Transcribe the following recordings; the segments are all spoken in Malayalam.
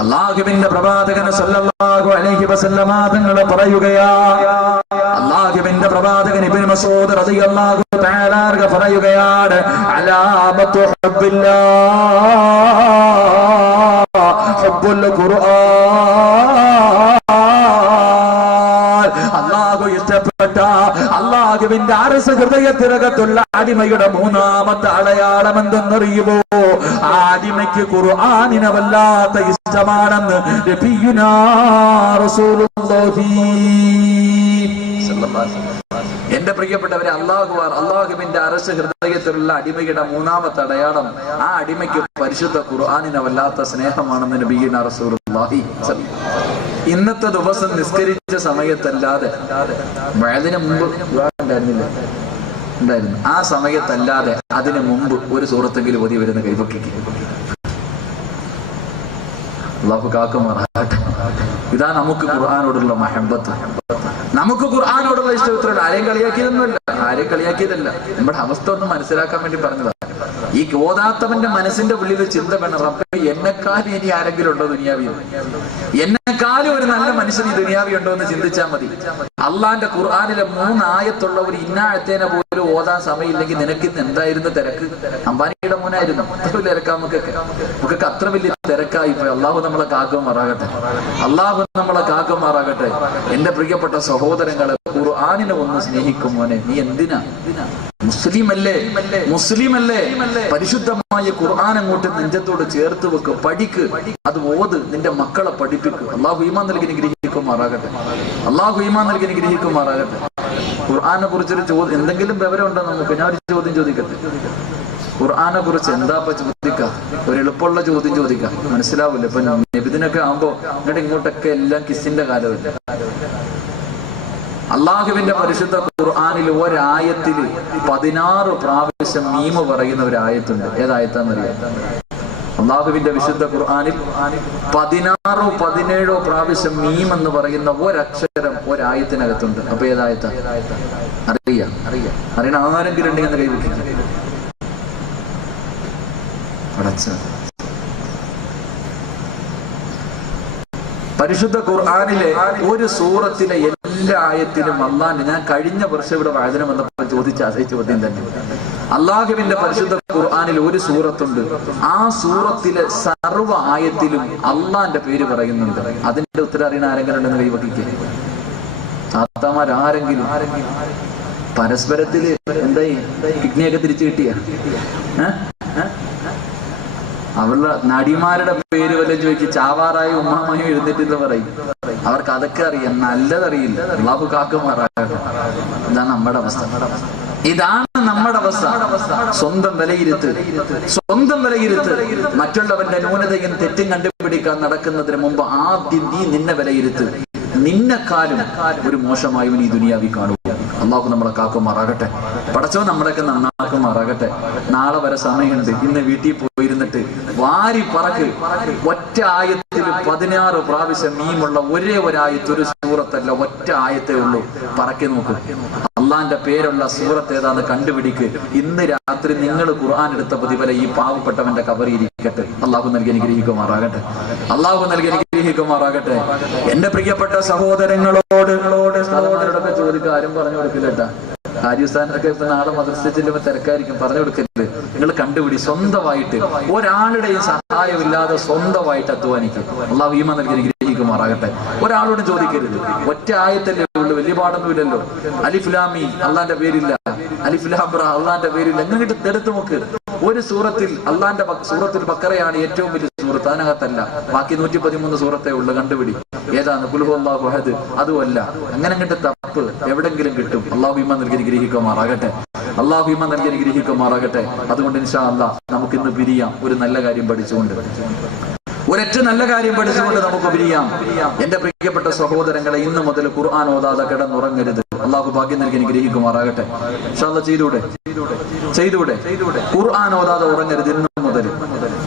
അല്ലാഹുവിന്റെ പ്രവാചകൻ സല്ലല്ലാഹു അലൈഹി വസല്ലമ തങ്ങൾ പറയുകയാ, അല്ലാഹുവിന്റെ പ്രവാചകൻ ഇബ്നു മസ്ഊദ് റളിയല്ലാഹു തആല അൻഹു പറയുകയാണ്, അലാമത്തു ഹബ്ബില്ലാഹ് ഹബ്ബുൽ ഖുർആൻ. അല്ലാഹു ഇഷ്ടപ്പെട്ട അല്ലാഹുവിന്റെ അർശ് ഹൃദയത്തിനകത്തുള്ള അടിമയുടെ മൂന്നാമത്തെ അടയാളം എന്തെന്നറിയുമോ? ആ അടിമയ്ക്ക് ഖുർആനിനെ വല്ലാത്ത ഇഷ്ടമാണെന്ന് നബിയുനാ റസൂലുള്ളാഹി സ്വല്ലല്ലാഹു അലൈഹി വസല്ലം. എന്റെ പ്രിയപ്പെട്ടവരെ, അല്ലാഹുവിന്റെ അർശ് ഹൃദയത്തിലുള്ള അടിമയുടെ മൂന്നാമത്തെ അടയാളം ആ അടിമയ്ക്ക് പരിശുദ്ധ ഖുർആനിനെ വല്ലാത്ത സ്നേഹമാണെന്ന് നബിയുനാ റസൂലുള്ളാഹി സ്വല്ലല്ലാഹു അലൈഹി വസല്ലം. ഇന്നത്തെ ദിവസം നിസ്കരിച്ച സമയത്തല്ലാതെ, അതിന് മുമ്പ് ഉണ്ടായിരുന്നില്ല, ഉണ്ടായിരുന്നു, ആ സമയത്തല്ലാതെ അതിനു മുമ്പ് ഒരു സൂറത്തെങ്കിലും ഓതി വരുന്ന കൈവക്കിക്ക് അല്ലാഹു കാക്കുമാറാകട്ടെ. ഇതാ നമുക്ക് ഖുർആനോടുള്ള മഹബത്ത്, നമുക്ക് ഖുർആനോടുള്ള ഇഷ്ടത്തിലുള്ള. ആരെയും കളിയാക്കിയതൊന്നുമല്ല, ആരെയും കളിയാക്കിയതല്ല, നമ്മുടെ അവസ്ഥ ഒന്ന് മനസ്സിലാക്കാൻ വേണ്ടി പറഞ്ഞതാണ്. ഈ ഓതാത്തവന്റെ മനസ്സിന്റെ ഉള്ളിൽ ചിന്ത വേണം, റബ്ബേ എന്നെക്കാളും ഇനി ആരെങ്കിലും ഉണ്ടോ ദുനിയാവിൽ, എന്നെക്കാളും ഒരു നല്ല മനുഷ്യൻ ഈ ദുനിയാവി ഉണ്ടോ എന്ന് ചിന്തിച്ചാൽ മതി. അള്ളാന്റെ ഖുർആനിലെ 3 ആയത്തുള്ള ഒരു ഇന്നാഴത്തേനെ പോലും ഓതാൻ സമയമില്ലെങ്കിൽ നിനക്ക് ഇന്ന് എന്തായിരുന്നു തിരക്ക്? അംബാനിയുടെ മോനായിരുന്നു, അത്ര തിരക്കാ നമുക്കൊക്കെ അത്ര വലിയ തിരക്കായി പോയി. അള്ളാഹു നമ്മളെ കാക്കുമാറാകട്ടെ, അള്ളാഹു നമ്മളെ കാക്കുമാറാകട്ടെ. എന്റെ പ്രിയപ്പെട്ട സഹോദരങ്ങളെ, ഖുർആനിനെ ഒന്ന് സ്നേഹിക്കും മോനെ. നീ എന്തിനാ മുസ്ലിമല്ലേ? പരിശുദ്ധമായ ഖുർആൻ അങ്ങോട്ട് നെഞ്ചത്തോട് ചേർത്ത് വെക്ക്, പഠിക്ക്, അത് ഓത്, നിന്റെ മക്കളെ പഠിപ്പിക്കും. അള്ളാഹു ഈമാൻ നൽകി അനുഗ്രഹിക്കുമാറാകട്ടെ, അള്ളാഹു ഈമാൻ നൽകി അനുഗ്രഹിക്കുമാറാകട്ടെ. ഖുർആനെ കുറിച്ചൊരു ചോദ്യം, എന്തെങ്കിലും വിവരം ഉണ്ടോ നമുക്ക്? ഞാൻ ഒരു ചോദ്യം ചോദിക്കട്ടെ. ഖുർആനെ കുറിച്ച് എന്താ ചോദിക്കാം? ഒരു എളുപ്പമുള്ള ചോദ്യം ചോദിക്കാം, മനസ്സിലാവില്ല. ഇപ്പൊ നബിദിനൊക്കെ ആകുമ്പോ ഇങ്ങോട്ടൊക്കെ എല്ലാം കിസിന്റെ കാലമല്ല. അള്ളാഹുവിന്റെ പരിശുദ്ധ ഖുർആനിൽ ഒരായത്തിൽ 16 പ്രാവശ്യം മീമ് പറയുന്ന ഒരു ആയത്തുണ്ട്. ഏതായത്താന്നറിയാം? അള്ളാഹുവിന്റെ വിശുദ്ധ ഖുർആനിൽ 16 17 പ്രാവശ്യം മീം എന്ന് പറയുന്ന ഒരക്ഷരം ഒരായത്തിനകത്തുണ്ട്. അപ്പൊ ഏതായത്താ അറിയാം? അറിയണ ആരെങ്കിലും ഉണ്ടെങ്കിൽ കൈവിട്ടില്ല. പരിശുദ്ധ ഖുർആനിലെ ഒരു സൂറത്തിലെ എല്ലാ ആയത്തിലും അള്ളാഹ്, ഞാൻ കഴിഞ്ഞ വർഷം ഇവിടെ വായന വന്നപ്പോൾ ചോദിച്ച അതേ ചോദ്യം തന്നെ. അള്ളാഹുവിന്റെ പരിശുദ്ധ ഖുർആനിൽ ഒരു സൂറത്തുണ്ട്, ആ സൂറത്തിലെ സർവ്വ ആയത്തിലും അള്ളാന്റെ പേര് പറയുന്നുണ്ട്. അതിന്റെ ഉത്തരം അറിയണ ആരെങ്കിലും ഉണ്ടെന്ന് കൈവക്കിക്ക്? താത്താമാർ ആരെങ്കിലും? പരസ്പരത്തില് എന്തായി കിഡ്നിയൊക്കെ തിരിച്ചു കിട്ടിയ അവളുടെ നടിമാരുടെ പേര് വല്ലതും ചോദിക്കും, ചാവാറായ ഉമ്മാമയും എഴുന്നേറ്റ് പറയും. അവർക്ക് അതൊക്കെ അറിയാം, നല്ലതറിയില്ല. അല്ലാഹു കാക്കുമാറാകട്ടെ. ഇതാണ് നമ്മുടെ അവസ്ഥ, ഇതാണ് നമ്മുടെ അവസ്ഥ. സ്വന്തം വിലയിരുത്ത്. മറ്റുള്ളവന്റെ ന്യൂനതയും തെറ്റും കണ്ടുപിടിക്കാൻ നടക്കുന്നതിന് മുമ്പ് ആദ്യം നീ നിന്നെ വിലയിരുത്ത്. നിന്നെക്കാലും ഒരു മോശമായവൻ ഈ ദുനിയാവി കാണുക. അള്ളാഹു നമ്മളെ കാക്കുമാറാകട്ടെ, പടച്ചോ നമ്മളൊക്കെ നന്നാക്കുമാറാകട്ടെ. നാളെ വരെ സമയമുണ്ട്. ഇന്ന് വീട്ടിൽ പോയിരുന്നിട്ട് വാരി പറക്ക്. ഒറ്റ ആയത്തിൽ 16 പ്രാവശ്യം മീമുള്ള ഒരേ ഒരായത്ത്, ഒരു സൂറത്തല്ല, ഒറ്റ ആയത്തേ ഉള്ളൂ. പറക്കി നോക്ക്. അള്ളാന്റെ പേരുള്ള സൂറത്ത് ഏതാന്ന് കണ്ടുപിടിക്ക്. ഇന്ന് രാത്രി നിങ്ങൾ ഖുർആൻ എടുത്ത പ്രതിഫലം ഈ പാവപ്പെട്ടവന്റെ കബറിയിരിക്കട്ടെ. അള്ളാഹു നൽകി അനുഗ്രഹിക്കുമാറാകട്ടെ, അള്ളാഹു നൽകി അനുഗ്രഹിക്കുമാറാകട്ടെ. എന്റെ പ്രിയപ്പെട്ട സഹോദരങ്ങളോടൊക്കെ ചോദിക്കുക, ആരും പറഞ്ഞു കൊടുക്കില്ലട്ടാ. കാര്യസ്ഥാനൊക്കെ ഇപ്പൊ നാളെ മദ്രസ ചെല്ലുമ്പോ തിരക്കായിരിക്കും, പറഞ്ഞു കൊടുക്കരുത്. നിങ്ങൾ കണ്ടുപിടി, സ്വന്തമായിട്ട് ഒരാളുടെയും സഹായമില്ലാതെ സ്വന്തമായിട്ട് അധ്വാനിക്കും. അള്ളാഹു ഈമാൻ നൽകി അനുഗ്രഹിക്കുമാറാകട്ടെ. ഒരാളോട് ചോദിക്കരുത്. ഒറ്റ ആയത്തല്ലേ ഉള്ളൂ, വലിയ പാടൊന്നുമില്ലല്ലോ. അലിഫ് ലാം മീം അള്ളാന്റെ പേരില്ല, അലിഫ് ലാം റ അള്ളാന്റെ പേരില്ല. എന്നിട്ട് എടുത്തു നോക്ക്. ഒരു സൂറത്തിൽ അള്ളാന്റെ സൂറത്തുൽ ബഖറയാണ് ഏറ്റവും വലിയ സൂറത്ത്, അതിനകത്തല്ല. ബാക്കി 113 സൂറത്തേ ഉള്ളു. കണ്ടുപിടി ഏതാണ്? ഖുൽ ഹുവല്ലാഹു അഹദ്, അതുമല്ല. അങ്ങനെ അങ്ങോട്ട് തപ്പ് എവിടെങ്കിലും കിട്ടും. അള്ളാഹു ഈമാൻ നൽകി അനുഗ്രഹിക്കുമാറാകട്ടെ, അള്ളാഹു ഈമാൻ നൽകി അനുഗ്രഹിക്കുമാറാകട്ടെ. അതുകൊണ്ട് ഇൻഷാ അല്ലാഹ് നമുക്ക് ഇന്ന് പിരിയാം, ഒരു നല്ല കാര്യം പഠിച്ചുകൊണ്ട്, ഒരൊറ്റ നല്ല കാര്യം പഠിച്ചുകൊണ്ട് നമുക്ക് പിരിയാം. എന്റെ പ്രിയപ്പെട്ട സഹോദരങ്ങളെ, ഇന്ന് മുതൽ ഖുർആൻ ഓതാതെ കിടന്നുറങ്ങരുത്. അള്ളാഹു ഭാഗ്യം നൽകി അനുഗ്രഹിക്കുമാറാകട്ടെ. ഇൻഷാ അല്ലാഹ് ചെയ്തൂടെ? ഖുർആൻ ഓതാതെ ഉറങ്ങരുത് ഇന്ന് മുതൽ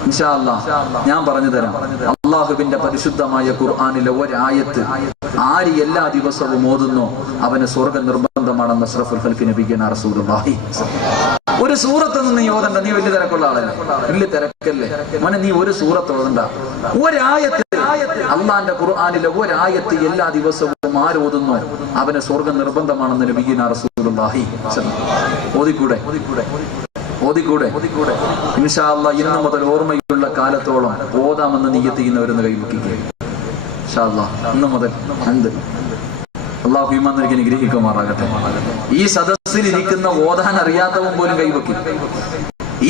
ഇൻഷാ അല്ലാഹ്. ഞാൻ പറഞ്ഞു തരാം. അള്ളാഹുവിന്റെ പരിശുദ്ധമായ ഖുർആനിലെ ഒരായത്ത് ആര് എല്ലാ ദിവസവും ഓതുന്നോ അവന് സ്വർഗ്ഗ നിർബന്ധമാണെന്ന് അഷ്റഫുൽ ഖൽഖ് നബിയുനാ റസൂലുള്ളാഹി. ഒരു സൂറത്തൊന്നും നീ ഓതണ്ട, നീ വലിയ തിരക്കുള്ള ആളല്ലേ, വലിയ തിരക്കല്ലേ മോനെ, നീ ഒരു സൂറത്ത് ഓതണ്ട. ഒരായത്ത് അള്ളാന്റെ ഖുർആനിലെ ഒരായത്ത് എല്ലാ ദിവസവും ആരോതുന്നു അവന് സ്വർഗം നിർബന്ധമാണെന്ന് നബിയുനാ റസൂലുള്ളാഹി ഓതിക്കൂടെ? ഇൻഷാ അല്ലാഹ് ഇന്നു മുതൽ ഓർമ്മയുള്ള കാലത്തോളം ഓതാമെന്ന് നിയ്യത്ത് ചെയ്യുന്നവരെന്ന് കൈവയ്ക്കുക. ഇൻഷാ അല്ലാഹ് ഇന്നു മുതൽ അള്ളാഹു ഈമാൻ നൽകി അനുഗ്രഹിക്കുമാറാകട്ടെ. ഈ സദസ്സിൽ ഇരിക്കുന്ന ഓതാൻ അറിയാത്തവൻ പോലും കൈവയ്ക്കും.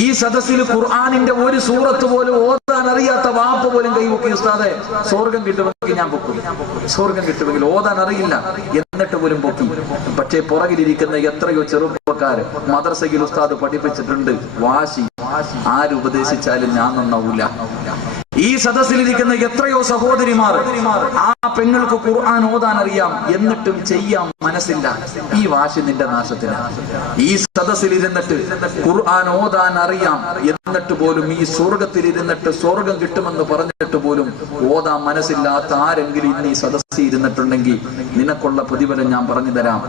ഈ സദസ്സിൽ ഖുർആനിന്റെ ഒരു സൂറത്ത് പോലും ഓതാൻ അറിയാത്ത വാപ്പ പോലും കൈവയ്ക്കും. ഉസ്താദെ സ്വർഗം കിട്ടുമെങ്കിൽ ഞാൻ പൊക്കും, സ്വർഗം കിട്ടുമെങ്കിൽ ഓതാൻ അറിയില്ല എന്നിട്ട് പോലും പൊക്കി. പക്ഷേ പുറകിലിരിക്കുന്ന എത്രയോ ചെറുപ്പക്കാർ മദ്രസയിൽ ഉസ്താദ് പഠിപ്പിച്ചിട്ടുണ്ട്, വാശി ആരുപദേശിച്ചാലും ഞാൻ നന്നാവൂല. ഈ സദസ്സിലിരിക്കുന്ന എത്രയോ സഹോദരിമാർ, ആ പെങ്ങൾക്ക് ഖുർആൻ ഓതാൻ അറിയാം എന്നിട്ടും ചെയ്യാൻ മനസ്സില്ല. ഈ വാശി നിന്റെ നാശത്തിനാണ്. ഈ സദസ്സിലിരുന്നിട്ട് ഖുർആൻ ഓതാൻ അറിയാം എന്നിട്ട് പോലും ഈ സ്വർഗത്തിലിരുന്നിട്ട് സ്വർഗം കിട്ടുമെന്ന് പറഞ്ഞിട്ട് പോലും ഓതാൻ മനസ്സില്ലാത്ത ആരെങ്കിലും ഇന്ന് ഈ സദസ്സിൽ ഇരുന്നിട്ടുണ്ടെങ്കിൽ നിനക്കുള്ള പ്രതിഫലം ഞാൻ പറഞ്ഞു തരാം.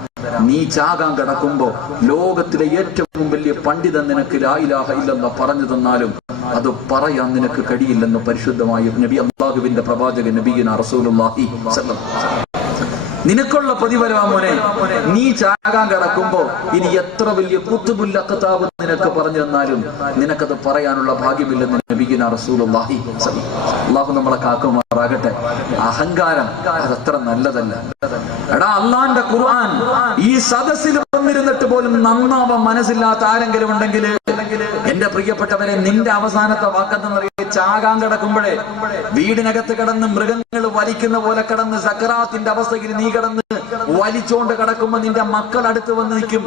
നീ ചാകാൻ കിടക്കുമ്പോ ലോകത്തിലെ ഏറ്റവും വലിയ പണ്ഡിതൻ നിനക്ക് ലാ ഇലാഹ ഇല്ലല്ലാഹ് പറഞ്ഞു തന്നാലും അത് പറയാൻ നിനക്ക് കഴിയില്ലെന്ന് പരിശുദ്ധമായ നബി അല്ലാഹുവിന്റെ പ്രവാചകൻ നബിയുനാ റസൂലുള്ളാഹി സ്വല്ലല്ലാഹു അലൈഹി വസല്ലം. നിനക്കുള്ള പ്രതിഫലം മോനെ, നീ ചാകാൻ കിടക്കുമ്പോ ഇനി എത്ര വലിയ ഖുത്ബുൽ അഖ്താബ് നിനക്ക് പറഞ്ഞു തന്നാലും നിനക്കത് പറയാനുള്ള ഭാഗ്യമില്ലെന്ന് നബിയുനാ റസൂലുള്ളാഹി സ്വല്ലല്ലാഹു അലൈഹി വസല്ലം. അല്ലാഹു നമ്മളെ കാക്കുമാറാകട്ടെ. അഹങ്കാരം അതത്ര നല്ലതല്ല. എടാ, അള്ളാന്റെ ഖുർആൻ ഈ സദസ്സിൽ വന്നിരുന്നിട്ട് പോലും നന്നാവാൻ മനസ്സില്ലാത്ത ആരെങ്കിലും ഉണ്ടെങ്കിൽ എന്റെ പ്രിയപ്പെട്ടവരെ, നിന്റെ അവസാനത്തെ വാക്കെന്നറിയ ചാകാൻ കിടക്കുമ്പോഴേ വീടിനകത്ത് കിടന്ന് മൃഗങ്ങൾ വലിക്കുന്ന പോലെ കിടന്ന് സക്കറാത്തിന്റെ അവസ്ഥയിൽ നീ കിടന്ന് വലിച്ചോണ്ട് കിടക്കുമ്പോ നിന്റെ മക്കൾ അടുത്ത് വന്ന് നിൽക്കും.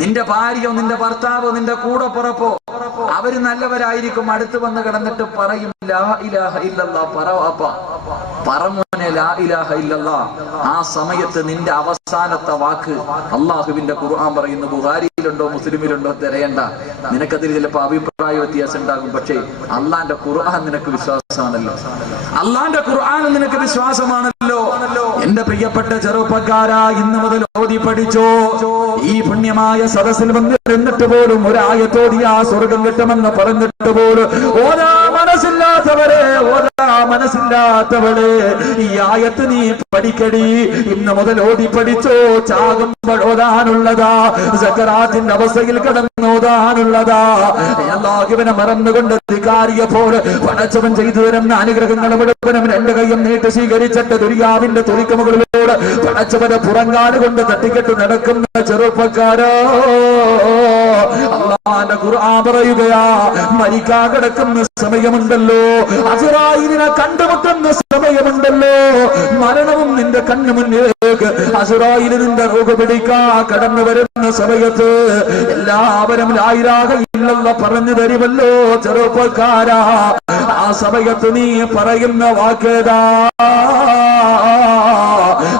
നിന്റെ ഭാര്യയോ നിന്റെ ഭർത്താവോ നിന്റെ കൂടപ്പുറപ്പോ അവര് നല്ലവരായിരിക്കും. അടുത്ത് വന്ന് കിടന്നിട്ട് പറയും ലാ ഇലാഹ ഇല്ലല്ലാഹ്, പറമോനെ ലാ ഇലാഹ ഇല്ലല്ലാഹ്. ആ സമയത്ത് നിന്റെ അവസാനത്തെ വാക്ക് അള്ളാഹുവിന്റെ ഖുർആൻ പറയുന്നു. ബുഖാരിയിലുണ്ടോ മുസ്ലിമിലുണ്ടോ തിരയണ്ട, നിനക്കതിൽ ചിലപ്പോ അഭിപ്രായ വ്യത്യാസം ഉണ്ടാകും. പക്ഷേ അള്ളാന്റെ ഖുർആൻ നിനക്ക് വിശ്വാസമാണല്ലോ, അള്ളാന്റെ ഖുർആൻ നിനക്ക് വിശ്വാസമാണല്ലോ. എന്റെ പ്രിയപ്പെട്ട ചെറുപ്പക്കാരാ, ഇന്ന് മുതൽ ഓതി പഠിച്ചോ. ഈ പുണ്യമായ സദസ്സിൽ വന്നിരുന്നിട്ട് പോലും ഒരായത്തോടി ആ സ്വർഗം കിട്ടുമെന്ന് പറഞ്ഞിട്ട് പോലും ഓരോ മനസ്സില്ലാത്തവളെ ഈ ആയത്ത് നീ പഠിക്കടി. ഇന്ന് മുതൽ ഓതി പഠിച്ചോ. ചാകുമ്പോൾ ഓതാനുള്ളതാ, സക്കറാത്തിന്റെ അവസ്ഥയിൽ കിടന്നോതാനുള്ളതാ. അല്ലാഹുവിനെ മറന്നുകൊണ്ട് അധികാരിയെ പോലെ പടച്ചവൻ ചെയ്തു തരുന്ന അനുഗ്രഹങ്ങൾ മുഴുവനും രണ്ട് കൈയും നീട്ടി സ്വീകരിച്ചിട്ട് ദുരിയാവിന്റെ തുണിക്കമുകളിലൂടെ പടച്ചവനെ പുറങ്കാല് കൊണ്ട് തട്ടിക്കെട്ട് നടക്കുന്ന ചെറുപ്പക്കാരോ, അല്ലാഹുവിന്റെ ഖുർആൻ പറയുകയാ, മരിക്കാൻ കിടക്കുന്ന സമയമുണ്ടല്ലോ, അസ്റായീലിനെ കണ്ടുമുട്ടുന്ന സമയമുണ്ടല്ലോ, മരണവും നിന്റെ കണ്ണു മുന്നിലേക്ക് അസ്റായീൽ നിന്റെ റൂഹ് പിടിക്കാ കടന്നു വരുന്ന സമയത്ത് എല്ലാവരും ലാ ഇലാഹ ഇല്ലല്ലാഹ് പറഞ്ഞു തരുമല്ലോ ചെറുപ്പക്കാരാ. ആ സമയത്ത് നീ പറയുന്ന വാക്കേതാ?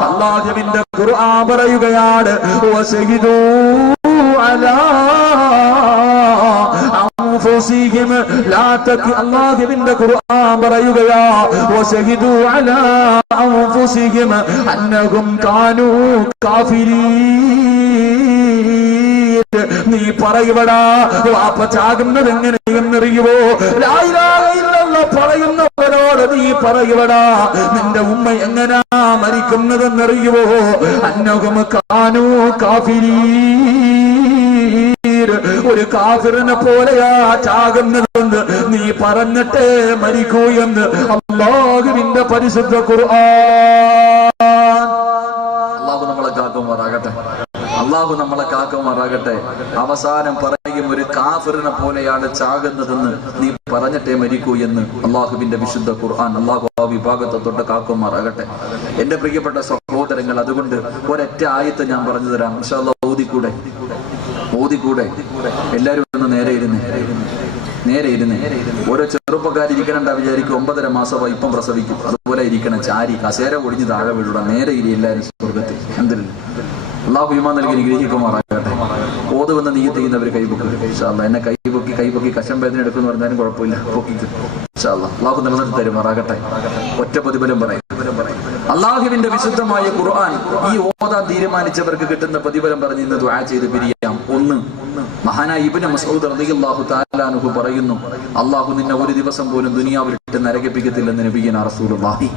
അല്ലാഹുവിന്റെ ഖുർആൻ പറയുകയാണ്, വശഹിദൂ അലാ അൻഫുസിഹിം ലാ തക്. അല്ലാഹുവിന്റെ ഖുർആൻ പറയുകയാ, വശഹിദൂ അലാ അൻഫുസിഹിം അന്നഹും കാനൂ കാഫിരീൻ. നീ പറയുവടാ, വാപ്പ ചാകുന്നത് എങ്ങനെയെന്നറിയുവോ? ലാ ഇലാഹ ഇല്ലല്ലാഹ് പറയുന്നവരോട് നീ പറയുവടാ, നിന്റെ ഉമ്മ എങ്ങനാ മരിക്കുന്നതെന്നറിയുവോ? അന്നഹും കാനൂ കാഫിരീൻ. ഒരു കാഫിറിനെ പോലെയാ ചാകുന്നതെന്ന് നീ പറഞ്ഞിട്ടേ മരിക്കൂ എന്ന് അല്ലാഹുവിന്റെ പരിശുദ്ധ ഖുർആൻ. അല്ലാഹു നമ്മളെ കാക്കുമാറാകട്ടെ, അല്ലാഹു നമ്മളെ കാക്കുമാറാകട്ടെ. അവസാനം പറയും, ഒരു കാഫിറിനെ പോലെയാണ് ചാകുന്നതെന്ന് നീ പറഞ്ഞിട്ടേ മരിക്കൂ എന്ന് അല്ലാഹുവിന്റെ വിശുദ്ധ ഖുർആൻ. അല്ലാഹു ആ വിഭാഗത്തെ തൊട്ട് കാക്കുമാറാകട്ടെ. എന്റെ പ്രിയപ്പെട്ട സഹോദരങ്ങൾ, അതുകൊണ്ട് ഒരൊറ്റ ആയത്ത് ഞാൻ പറഞ്ഞു തരാം. ഇൻഷാ അല്ലാഹ് ഓതിക്കൂടെ? എല്ലാരും ഒന്ന് നേരെ ഇരുന്ന് ഓരോ ചെറുപ്പക്കാരിക്കണണ്ട വിചാരിക്കും 9.5 മാസമായി ഇപ്പം പ്രസവിക്കും, അതുപോലെ ഇരിക്കണം. ചാരി കസേര ഒടിഞ്ഞ് താഴെ വീഴണം. നേരെ ഇരി എല്ലാവരും സ്വർഗത്തിൽ. എന്തില്ല അല്ലാഹു ഈമാൻ നൽകി അനുഗ്രഹിക്കുമാറാകട്ടെ. ഓതുവെന്ന് നീ ചെയ്യുന്നവർ കൈപൊക്കി. ഇൻഷാ അല്ലാഹ് എന്നെ കൈപൊക്കി കശം വേദന എടുക്കുന്നു പറഞ്ഞാലും കുഴപ്പമില്ല, പൊക്കിക്കും. ഇൻഷാ അല്ലാഹ് അല്ലാഹു നിലനിർത്തി തരുമാറാകട്ടെ. ഒറ്റ പ്രതിഫലം പറയും. അല്ലാഹുവിന്റെ വിശുദ്ധമായ ഖുർആൻ ഈ ഓതാൻ തീരുമാനിച്ചവർക്ക് കിട്ടുന്ന പ്രതിഫലം പറഞ്ഞ് ഇന്ന് ദുആ ചെയ്ത് പിരിയാം. ഒന്ന്, മഹാനായ ഇബ്നു മസ്ഊദ് റളിയല്ലാഹു തആല അൻഹു പറയുന്നു, അല്ലാഹു നിന്നെ ഒരു ദിവസം പോലും ദുനിയാവിൽ ഇട്ട് നരകിപ്പിക്കത്തില്ലെന്ന് നബിയുനാ റസൂലുള്ളാഹി